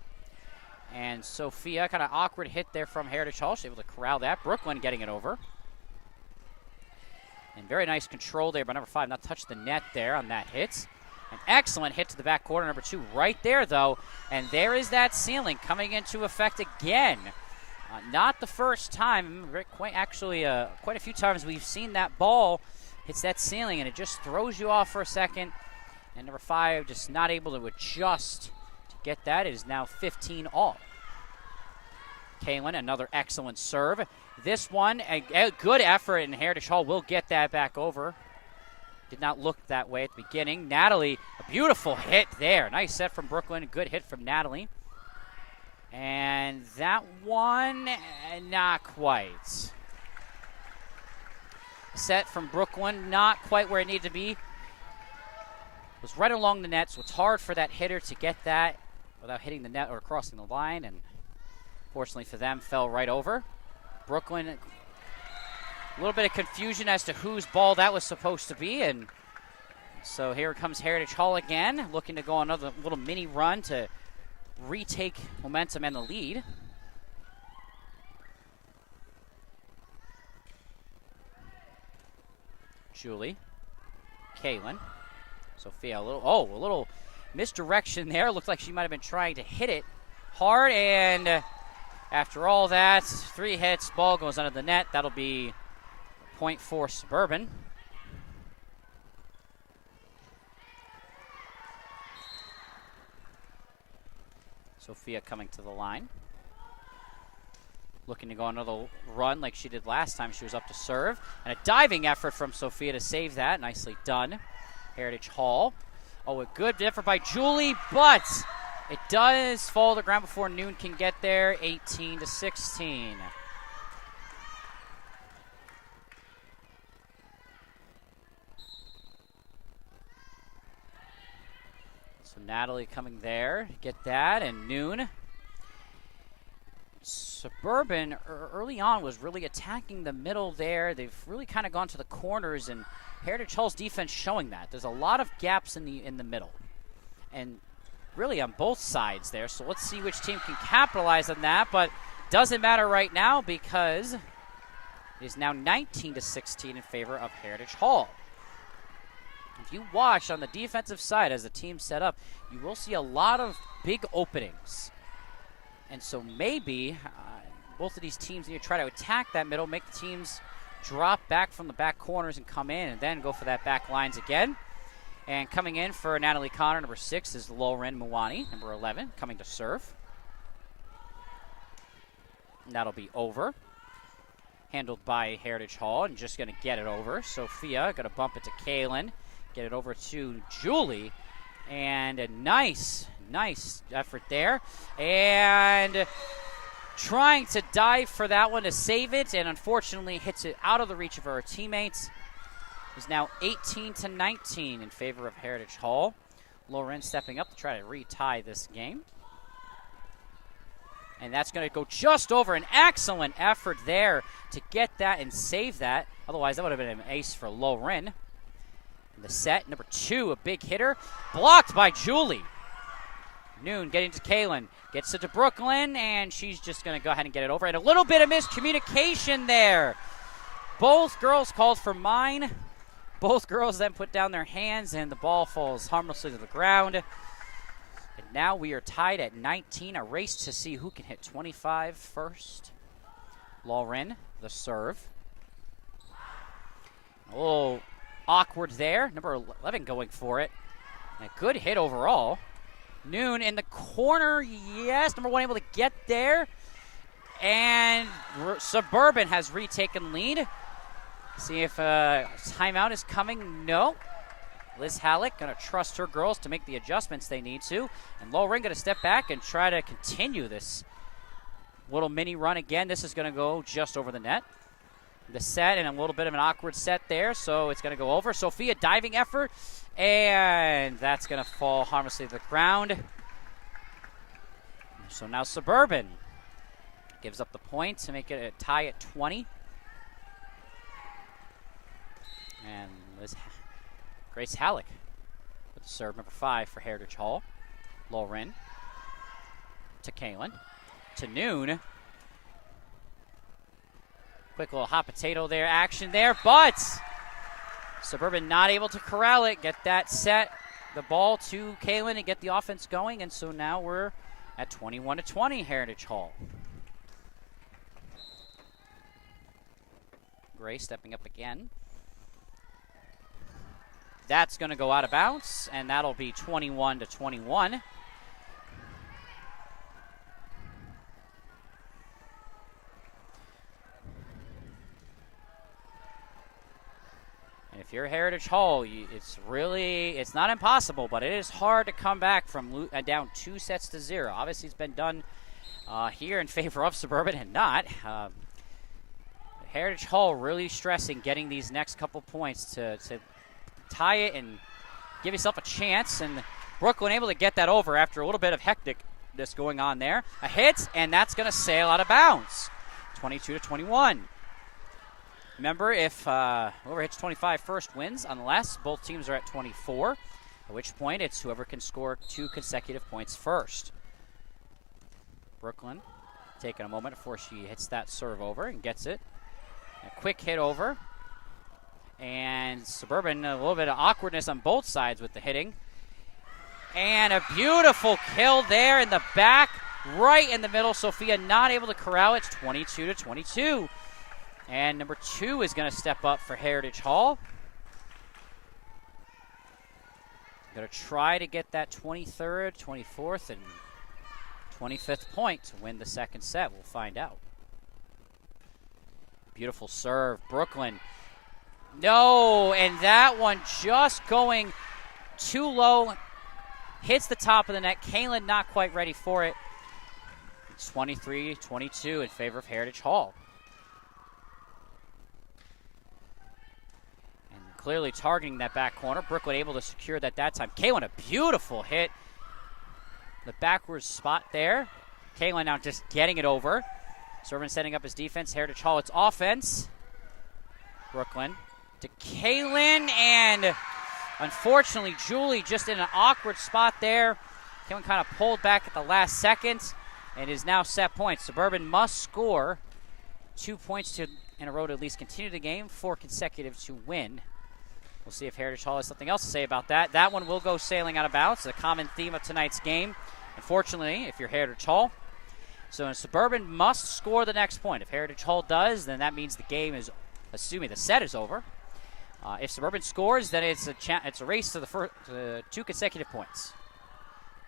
And Sophia, kind of awkward hit there from Heritage Hall. She's able to corral that. Brooklyn getting it over. And very nice control there by number 5. Not touch the net there on that hit. An excellent hit to the back corner, number 2 right there, though. And there is that ceiling coming into effect again. Not the first time. Quite a few times we've seen that ball hits that ceiling, and it just throws you off for a second. And number 5 just not able to adjust to get that. It is now 15 all. Kaylin, another excellent serve. This one, a good effort, and Heritage Hall will get that back over. Did not look that way at the beginning. Natalie, a beautiful hit there. Nice set from Brooklyn, a good hit from Natalie. And that one, not quite. Set from Brooklyn, not quite where it needed to be. Was right along the net, so it's hard for that hitter to get that without hitting the net or crossing the line, and fortunately for them, fell right over. Brooklyn, a little bit of confusion as to whose ball that was supposed to be, and so here comes Heritage Hall again, looking to go on another little mini run to retake momentum and the lead. Julie, Kaylin, Sophia, a little misdirection there. Looked like she might have been trying to hit it hard, and after all that, 3 hits, ball goes under the net. That'll be a point for Suburban. Sophia coming to the line. Looking to go another run like she did last time she was up to serve. And a diving effort from Sophia to save that. Nicely done. Heritage Hall. Oh, a good effort by Julie, but it does fall to the ground before Noon can get there. 18-16. So Natalie coming there, get that, and Noon. Suburban early on was really attacking the middle there. They've really kind of gone to the corners, and Heritage Hall's defense showing that. There's a lot of gaps in the middle, and really on both sides there. So let's see which team can capitalize on that, but doesn't matter right now because it is now 19-16 in favor of Heritage Hall. If you watch on the defensive side as the team set up, you will see a lot of big openings. And so maybe both of these teams need to try to attack that middle, make the teams drop back from the back corners and come in, and then go for that back lines again. And coming in for Natalie Connor, number 6, is Lauren Mwani, number 11, coming to serve. And that'll be over. Handled by Heritage Hall, and just going to get it over. Sophia going to bump it to Kaylin. Get it over to Julie. And a nice effort there. And trying to dive for that one to save it, and unfortunately hits it out of the reach of her teammates. It's now 18-19 in favor of Heritage Hall. Lauren stepping up to try to retie this game. And that's going to go just over. An excellent effort there to get that and save that. Otherwise, that would have been an ace for Lauren. In the set, number 2, a big hitter. Blocked by Julie. Noon getting to Kaylin. Gets it to Brooklyn, and she's just going to go ahead and get it over. And a little bit of miscommunication there. Both girls called for mine. Both girls then put down their hands, and the ball falls harmlessly to the ground. And now we are tied at 19, a race to see who can hit 25 first. Lauren, the serve. A little awkward there. Number 11 going for it. And a good hit overall. Noon in the corner, yes. Number 1 able to get there. And Suburban has retaken lead. See if timeout is coming. No. Liz Halleck going to trust her girls to make the adjustments they need to. And Lauren going to step back and try to continue this little mini run again. This is going to go just over the net. The set, and a little bit of an awkward set there, so it's going to go over. Sophia diving effort, and that's going to fall harmlessly to the ground. So now Suburban gives up the point to make it a tie at 20. And Grace Halleck with the serve, number 5 for Heritage Hall. Lauren to Kaylin to Noon. Quick little hot potato there, action there, but Suburban not able to corral it, get that set, the ball to Kaylin and get the offense going, and so now we're at 21-20, Heritage Hall. Gray stepping up again. That's going to go out of bounds, and that'll be 21-21. If you're Heritage Hall, it's not impossible, but it is hard to come back from down 2-0. Obviously, it's been done here in favor of Suburban and not. Heritage Hall really stressing getting these next couple points to tie it and give yourself a chance. And Brooklyn able to get that over after a little bit of hecticness going on there. A hit, and that's going to sail out of bounds. 22-21. Remember, if whoever hits 25 first wins, unless both teams are at 24, at which point it's whoever can score 2 consecutive points first. Brooklyn taking a moment before she hits that serve over and gets it. A quick hit over. And Suburban, a little bit of awkwardness on both sides with the hitting. And a beautiful kill there in the back, right in the middle. Sophia not able to corral it. It's 22-22. And number 2 is going to step up for Heritage Hall. Going to try to get that 23rd, 24th, and 25th point to win the second set. We'll find out. Beautiful serve. Brooklyn. No, and that one just going too low. Hits the top of the net. Kaylin not quite ready for it. It's 23-22 in favor of Heritage Hall. Clearly targeting that back corner. Brooklyn able to secure that time. Kaylin, a beautiful hit The backwards spot there. Kalen now just getting it over. Suburban setting up his defense. Heritage Hall, it's offense. Brooklyn to Kalen, and unfortunately, Julie just in an awkward spot there. Kalen kind of pulled back at the last second and is now set points. Suburban must score 2 points in a row to at least continue the game, 4 consecutive to win. We'll see if Heritage Hall has something else to say about that. That one will go sailing out of bounds. It's a common theme of tonight's game. Unfortunately, if you're Heritage Hall. So Suburban must score the next point. If Heritage Hall does, then that means the game is, assuming the set is over. If Suburban scores, then it's a race to the 2 consecutive points.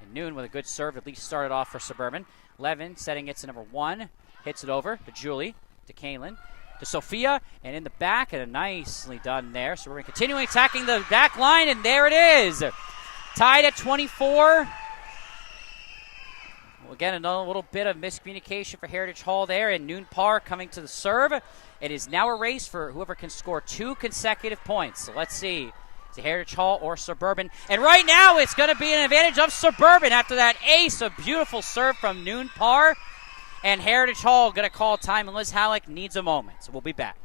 And Noon with a good serve at least started off for Suburban. Levin setting it to number 1. Hits it over to Julie, to Kalen, to Sophia, and in the back, and nicely done there. Suburban continuing attacking the back line, and there it is. Tied at 24. Again, another little bit of miscommunication for Heritage Hall there, and Noon Parr coming to the serve. It is now a race for whoever can score 2 consecutive points. So let's see, is it Heritage Hall or Suburban? And right now, it's going to be an advantage of Suburban after that ace, a beautiful serve from Noon Parr. And Heritage Hall going to call time, and Liz Halleck needs a moment. So we'll be back.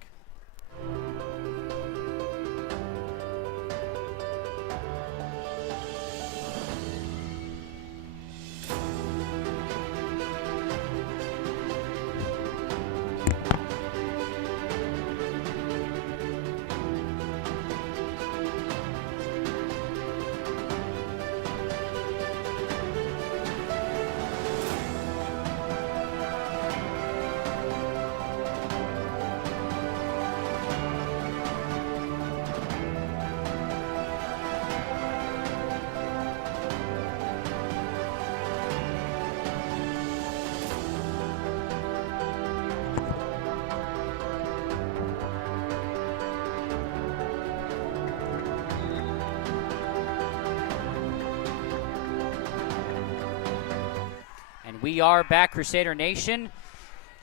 We are back, Crusader Nation.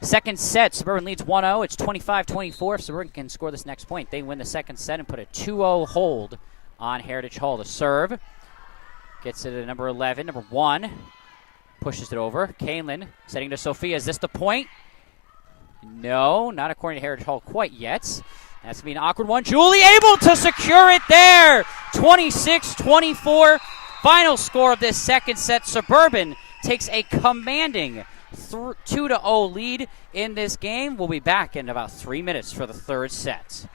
Second set, Suburban leads 1-0. It's 25-24. If Suburban can score this next point, they win the second set and put a 2-0 hold on Heritage Hall. To serve. Gets it at number 11. Number 1 pushes it over. Kalen setting to Sophia. Is this the point? No, not according to Heritage Hall quite yet. That's going to be an awkward one. Julie able to secure it there. 26-24. Final score of this second set. Suburban takes a commanding 2-0 lead in this game. We'll be back in about 3 minutes for the third set.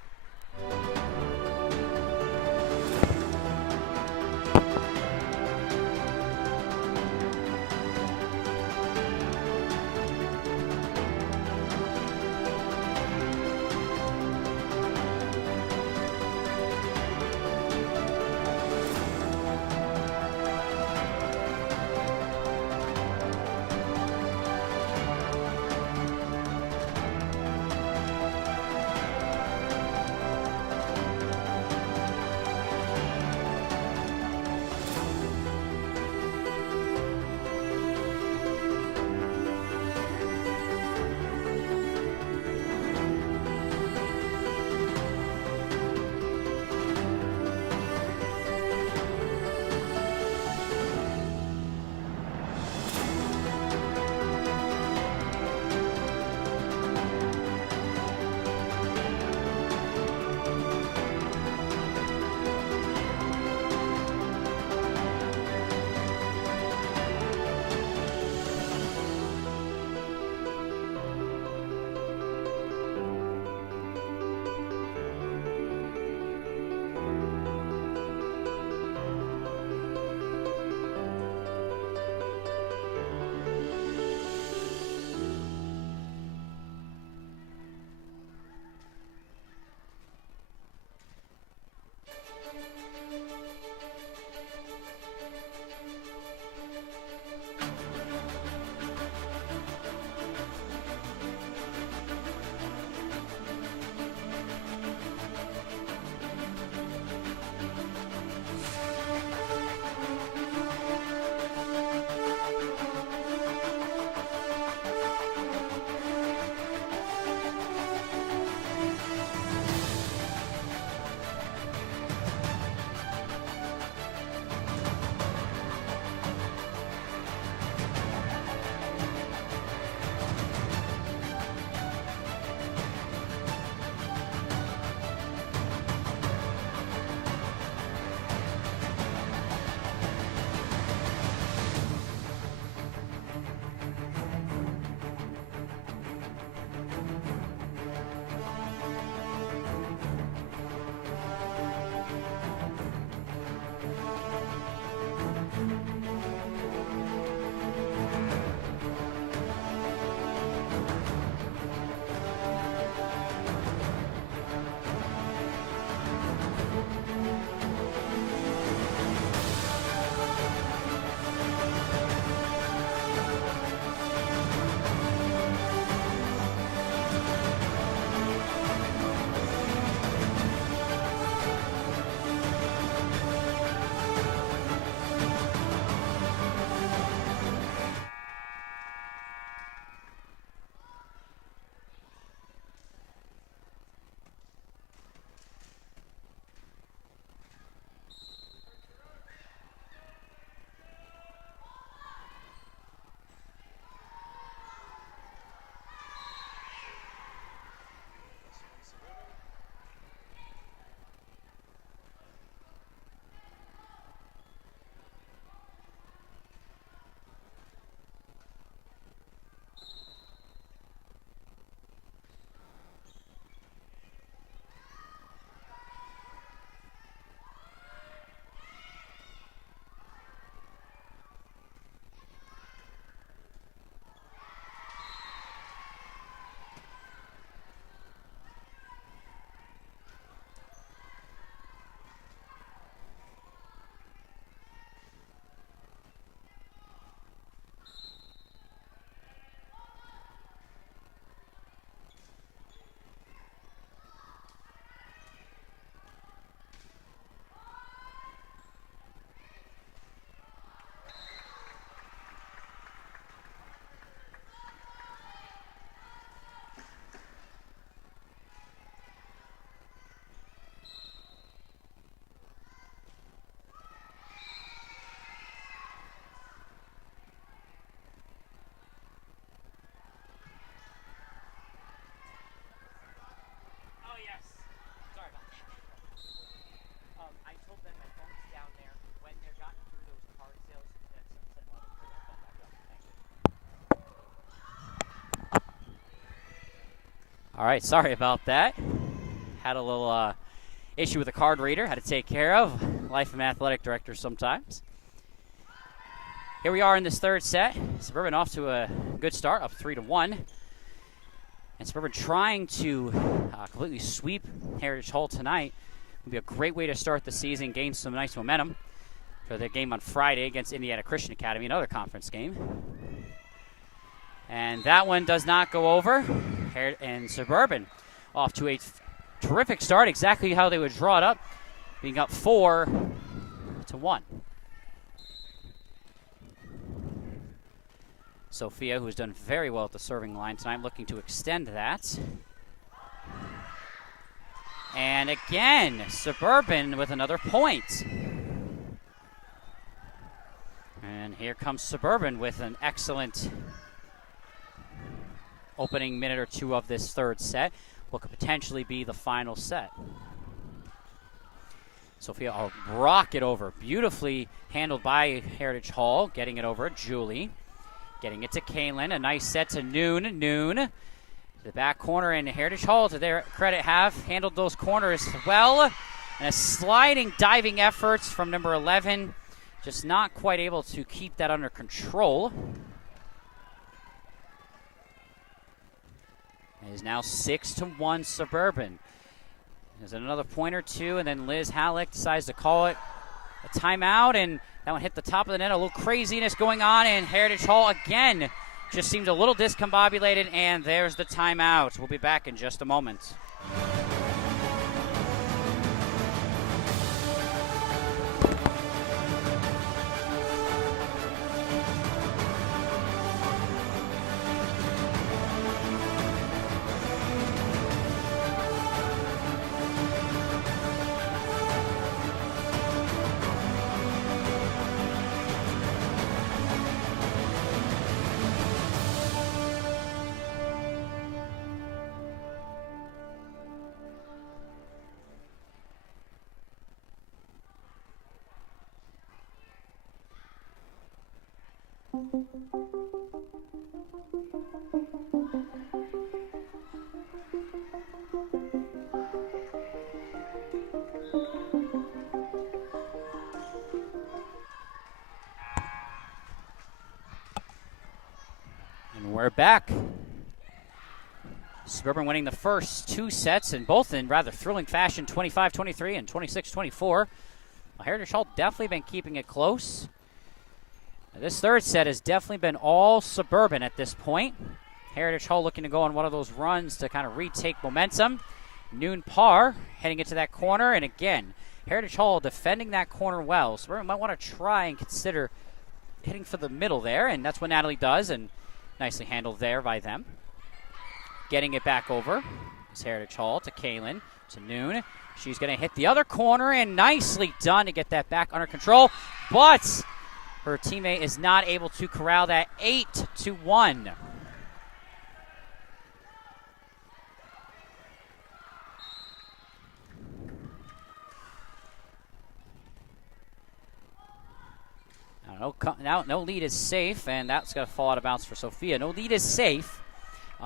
All right, sorry about that. Had a little issue with the card reader. Had to take care of. Life of an athletic director sometimes. Here we are in this third set. Suburban off to a good start, up 3-1. And Suburban trying to completely sweep Heritage Hall tonight. Would be a great way to start the season, gain some nice momentum for their game on Friday against Indiana Christian Academy, another conference game. And that one does not go over. And Suburban off to a terrific start, exactly how they would draw it up, being up 4-1. Sophia, who's done very well at the serving line tonight, looking to extend that. And again, Suburban with another point. And here comes Suburban with an excellent opening minute or two of this third set. What could potentially be the final set. Sophia, a rocket over. Beautifully handled by Heritage Hall. Getting it over. Julie. Getting it to Kaylin. A nice set to Noon. Noon. To the back corner, and Heritage Hall, to their credit, have handled those corners well. And a sliding, diving effort from number 11. Just not quite able to keep that under control. It is now 6-1 Suburban. There's another point or two, and then Liz Halleck decides to call it a timeout, and that one hit the top of the net. A little craziness going on, and Heritage Hall again just seemed a little discombobulated, and there's the timeout. We'll be back in just a moment. And we're back. Suburban winning the first two sets, and both in rather thrilling fashion, 25-23 and 26-24. Heritage Hall definitely been keeping it close. This third set has definitely been all Suburban at this point. Heritage Hall looking to go on one of those runs to kind of retake momentum. Noon par, heading into that corner, and again, Heritage Hall defending that corner well. Suburban might want to try and consider hitting for the middle there, and that's what Natalie does, and nicely handled there by them. Getting it back over is Heritage Hall to Kaylin, to Noon. She's going to hit the other corner, and nicely done to get that back under control, but her teammate is not able to corral that. 8-1. Now, no lead is safe, and that's going to fall out of bounds for Sophia. No lead is safe,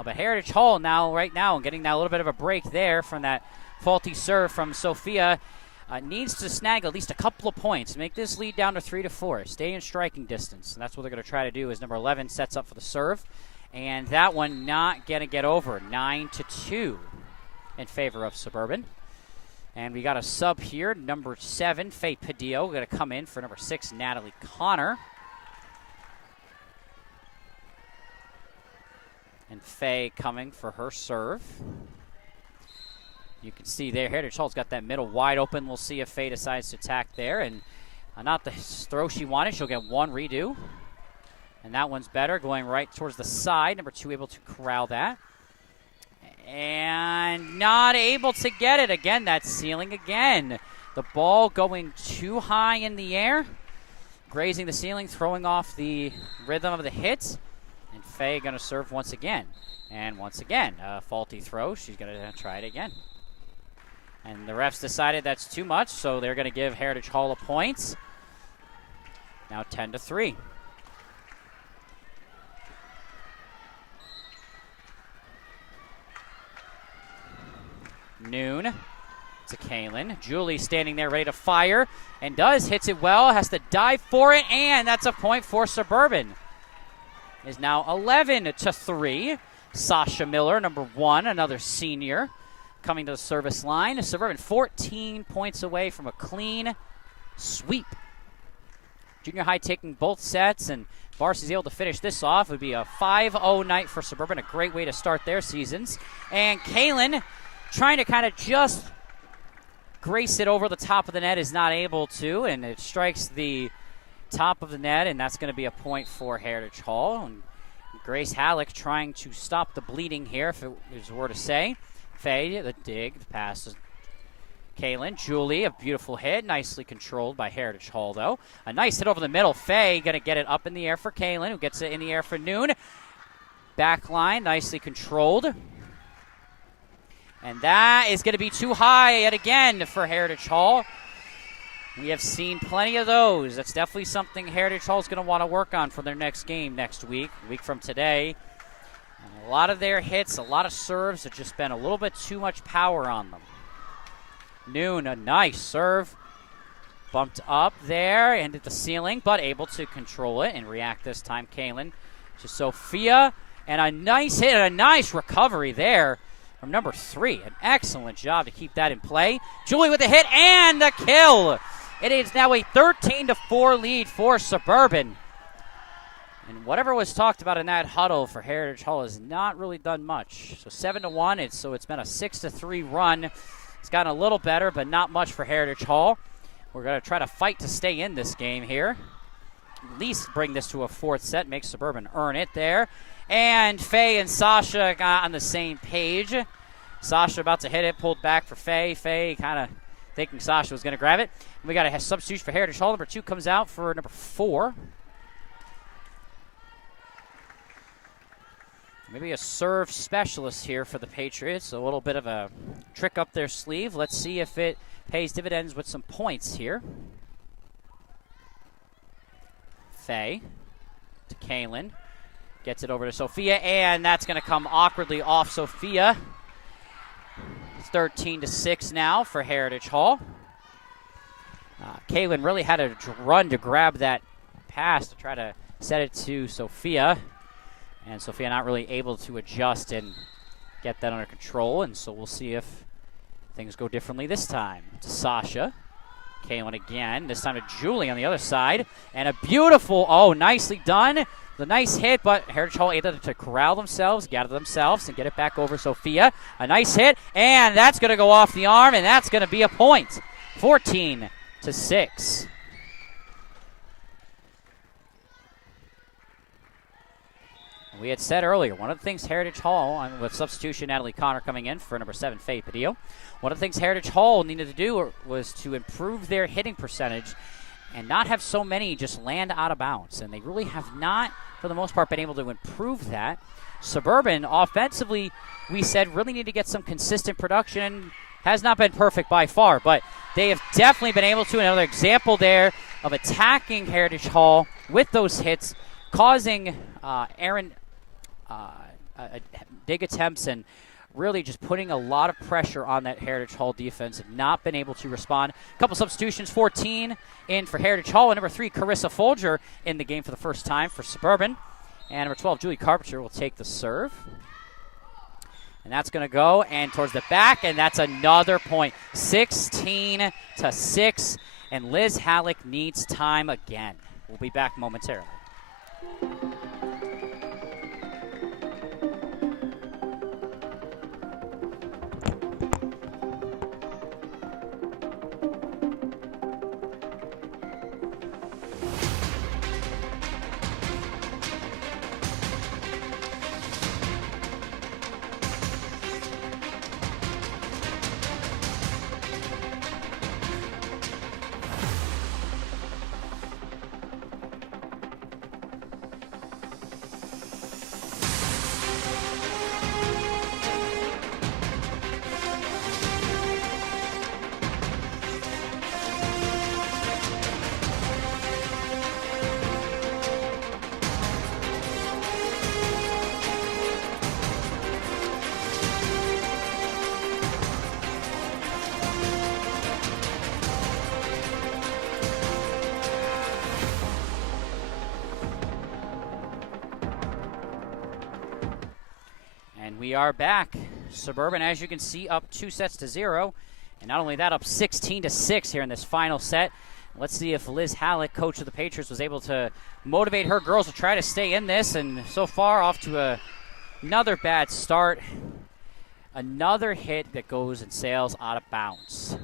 but Heritage Hall right now, getting that little bit of a break there from that faulty serve from Sophia. Needs to snag at least a couple of points, make this lead down to 3-4, stay in striking distance. And that's what they're going to try to do as number 11 sets up for the serve. And that one not going to get over, 9-2 in favor of Suburban. And we got a sub here, number 7, Faye Padillo, going to come in for number 6, Natalie Connor. And Faye coming for her serve. You can see there, Heritage Hall's got that middle wide open. We'll see if Faye decides to attack there. And not the throw she wanted. She'll get one redo. And that one's better, going right towards the side. Number 2 able to corral that. And not able to get it. Again, that's ceiling again. The ball going too high in the air. Grazing the ceiling, throwing off the rhythm of the hit. And Faye going to serve once again. And once again, a faulty throw. She's going to try it again. And the refs decided that's too much, so they're going to give Heritage Hall a point. Now 10-3. Noon to Kalen. Julie standing there ready to fire, and hits it well, has to dive for it, and that's a point for Suburban. It is now 11-3. Sasha Miller, number 1, another senior, coming to the service line. Suburban 14 points away from a clean sweep. Junior high taking both sets, and Varsy's able to finish this off. It would be a 5-0 night for Suburban, a great way to start their seasons. And Kalen trying to kind of just grace it over the top of the net, is not able to, and it strikes the top of the net, and that's going to be a point for Heritage Hall. And Grace Halleck trying to stop the bleeding here, if it were to say. Faye, the dig, the pass to Kalen. Julie, a beautiful hit, nicely controlled by Heritage Hall, though. A nice hit over the middle. Faye going to get it up in the air for Kalen, who gets it in the air for Noon. Back line, nicely controlled. And that is going to be too high yet again for Heritage Hall. We have seen plenty of those. That's definitely something Heritage Hall is going to want to work on for their next game next week, a week from today. And a lot of their hits, a lot of serves have just been a little bit too much power on them. Noon, a nice serve. Bumped up there and at the ceiling, but able to control it and react this time. Kalen to Sophia, and a nice hit and a nice recovery there from number 3. An excellent job to keep that in play. Julie with the hit and the kill. It is now a 13-4 lead for Suburban. And whatever was talked about in that huddle for Heritage Hall has not really done much. So 7-1, it's been a 6-3 run. It's gotten a little better, but not much for Heritage Hall. We're going to try to fight to stay in this game here. At least bring this to a 4th set, make Suburban earn it there. And Faye and Sasha got on the same page. Sasha about to hit it, pulled back for Faye. Faye kind of thinking Sasha was going to grab it. And we got a substitution for Heritage Hall. Number 2 comes out for number 4. Maybe a serve specialist here for the Patriots. A little bit of a trick up their sleeve. Let's see if it pays dividends with some points here. Faye to Kalen. Gets it over to Sophia, and that's going to come awkwardly off Sophia. 13-6 now for Heritage Hall. Kalen really had to run to grab that pass to try to set it to Sophia. And Sophia not really able to adjust and get that under control. And so we'll see if things go differently this time. To Sasha. Kalen again. This time to Julie on the other side. And a beautiful, nicely done. The nice hit, but Heritage Hall able to corral themselves, gather themselves, and get it back over Sophia. A nice hit, and that's going to go off the arm, and that's going to be a point. 14-6. We had said earlier, one of the things Heritage Hall, with substitution Natalie Connor coming in for number 7, Faye Padillo, one of the things Heritage Hall needed to do was to improve their hitting percentage and not have so many just land out of bounds. And they really have not, for the most part, been able to improve that. Suburban, offensively, we said really need to get some consistent production. Has not been perfect by far, but they have definitely been able to. Another example there of attacking Heritage Hall with those hits, causing dig attempts and really just putting a lot of pressure on that Heritage Hall defense. Have not been able to respond. A couple substitutions, 14 in for Heritage Hall. And number 3, Carissa Folger in the game for the first time for Suburban. And number 12, Julie Carpenter will take the serve. And that's going to go and towards the back, and that's another point. 16-6, and Liz Halleck needs time again. We'll be back momentarily. we are back. Suburban, as you can see, up 2-0. And not only that, up 16-6 here in this final set. Let's see if Liz Halleck, coach of the Patriots, was able to motivate her girls to try to stay in this. And so far, off to another bad start. Another hit that goes and sails out of bounds.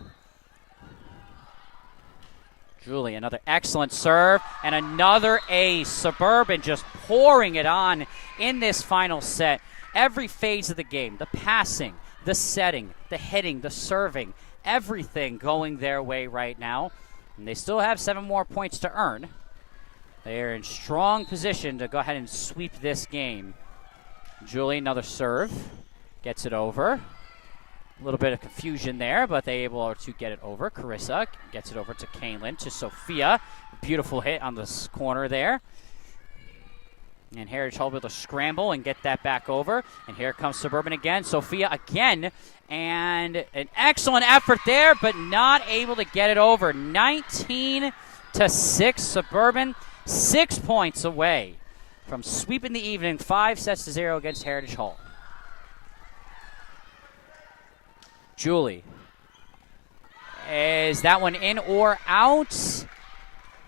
Julie, another excellent serve, and another ace. Suburban just pouring it on in this final set. Every phase of the game, the passing, the setting, the hitting, the serving, everything going their way right now. And they still have 7 more points to earn. They are in strong position to go ahead and sweep this game. Julie, another serve, gets it over. A little bit of confusion there, but they able to get it over. Carissa gets it over to Kaylin, to Sophia. Beautiful hit on this corner there. And Heritage Hall able to scramble and get that back over. And here comes Suburban again. Sophia again. And an excellent effort there, but not able to get it over. 19-6 Suburban, 6 points away from sweeping the evening, 5-0 against Heritage Hall. Julie. Is that one in or out?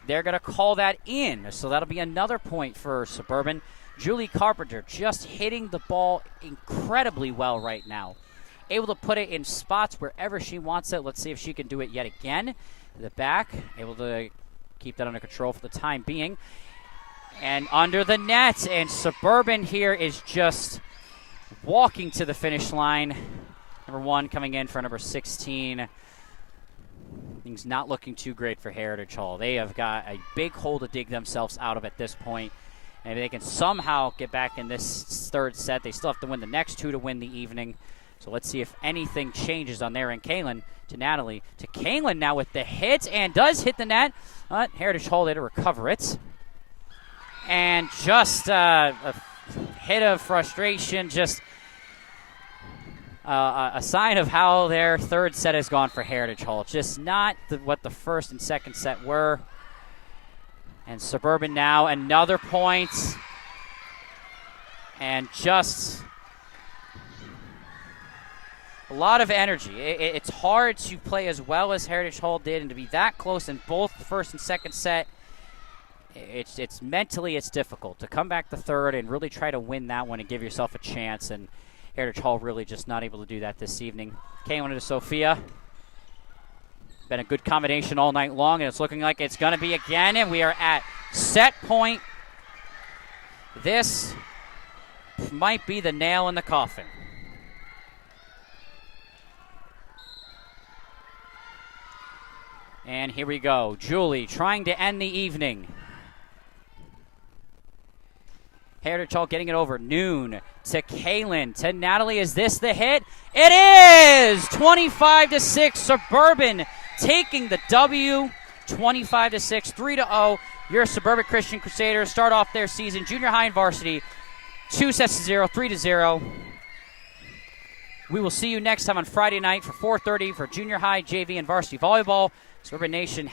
They're going to call that in, so that'll be another point for Suburban. Julie Carpenter just hitting the ball incredibly well right now. Able to put it in spots wherever she wants it. Let's see if she can do it yet again. The back, able to keep that under control for the time being. And under the net, and Suburban here is just walking to the finish line. Number 1 coming in for number 16. Things not looking too great for Heritage Hall. They have got a big hole to dig themselves out of at this point. And if they can somehow get back in this third set, they still have to win the next 2 to win the evening. So let's see if anything changes on there. And Kaylin to Natalie. To Kaylin now with the hit, and does hit the net. But Heritage Hall there to recover it. And just a hit of frustration, just a sign of how their third set has gone for Heritage Hall. Just not what the first and second set were. And Suburban now, another point. And just a lot of energy. It's hard to play as well as Heritage Hall did and to be that close in both the first and second set. It's mentally, it's difficult to come back the third and really try to win that one and give yourself a chance. And Heritage Hall really just not able to do that this evening. Kaylin to Sophia. Been a good combination all night long, and it's looking like it's going to be again, and we are at set point. This might be the nail in the coffin. And here we go. Julie trying to end the evening. Heritage Hall getting it over. Noon to Kaylin, to Natalie. Is this the hit? It is! 25-6, Suburban taking the W. 25-6, 3-0. Your Suburban Christian Crusaders start off their season, junior high and varsity, 2-0, 3-0. We will see you next time on Friday night for 4:30 for junior high, JV, and varsity volleyball. Suburban Nation.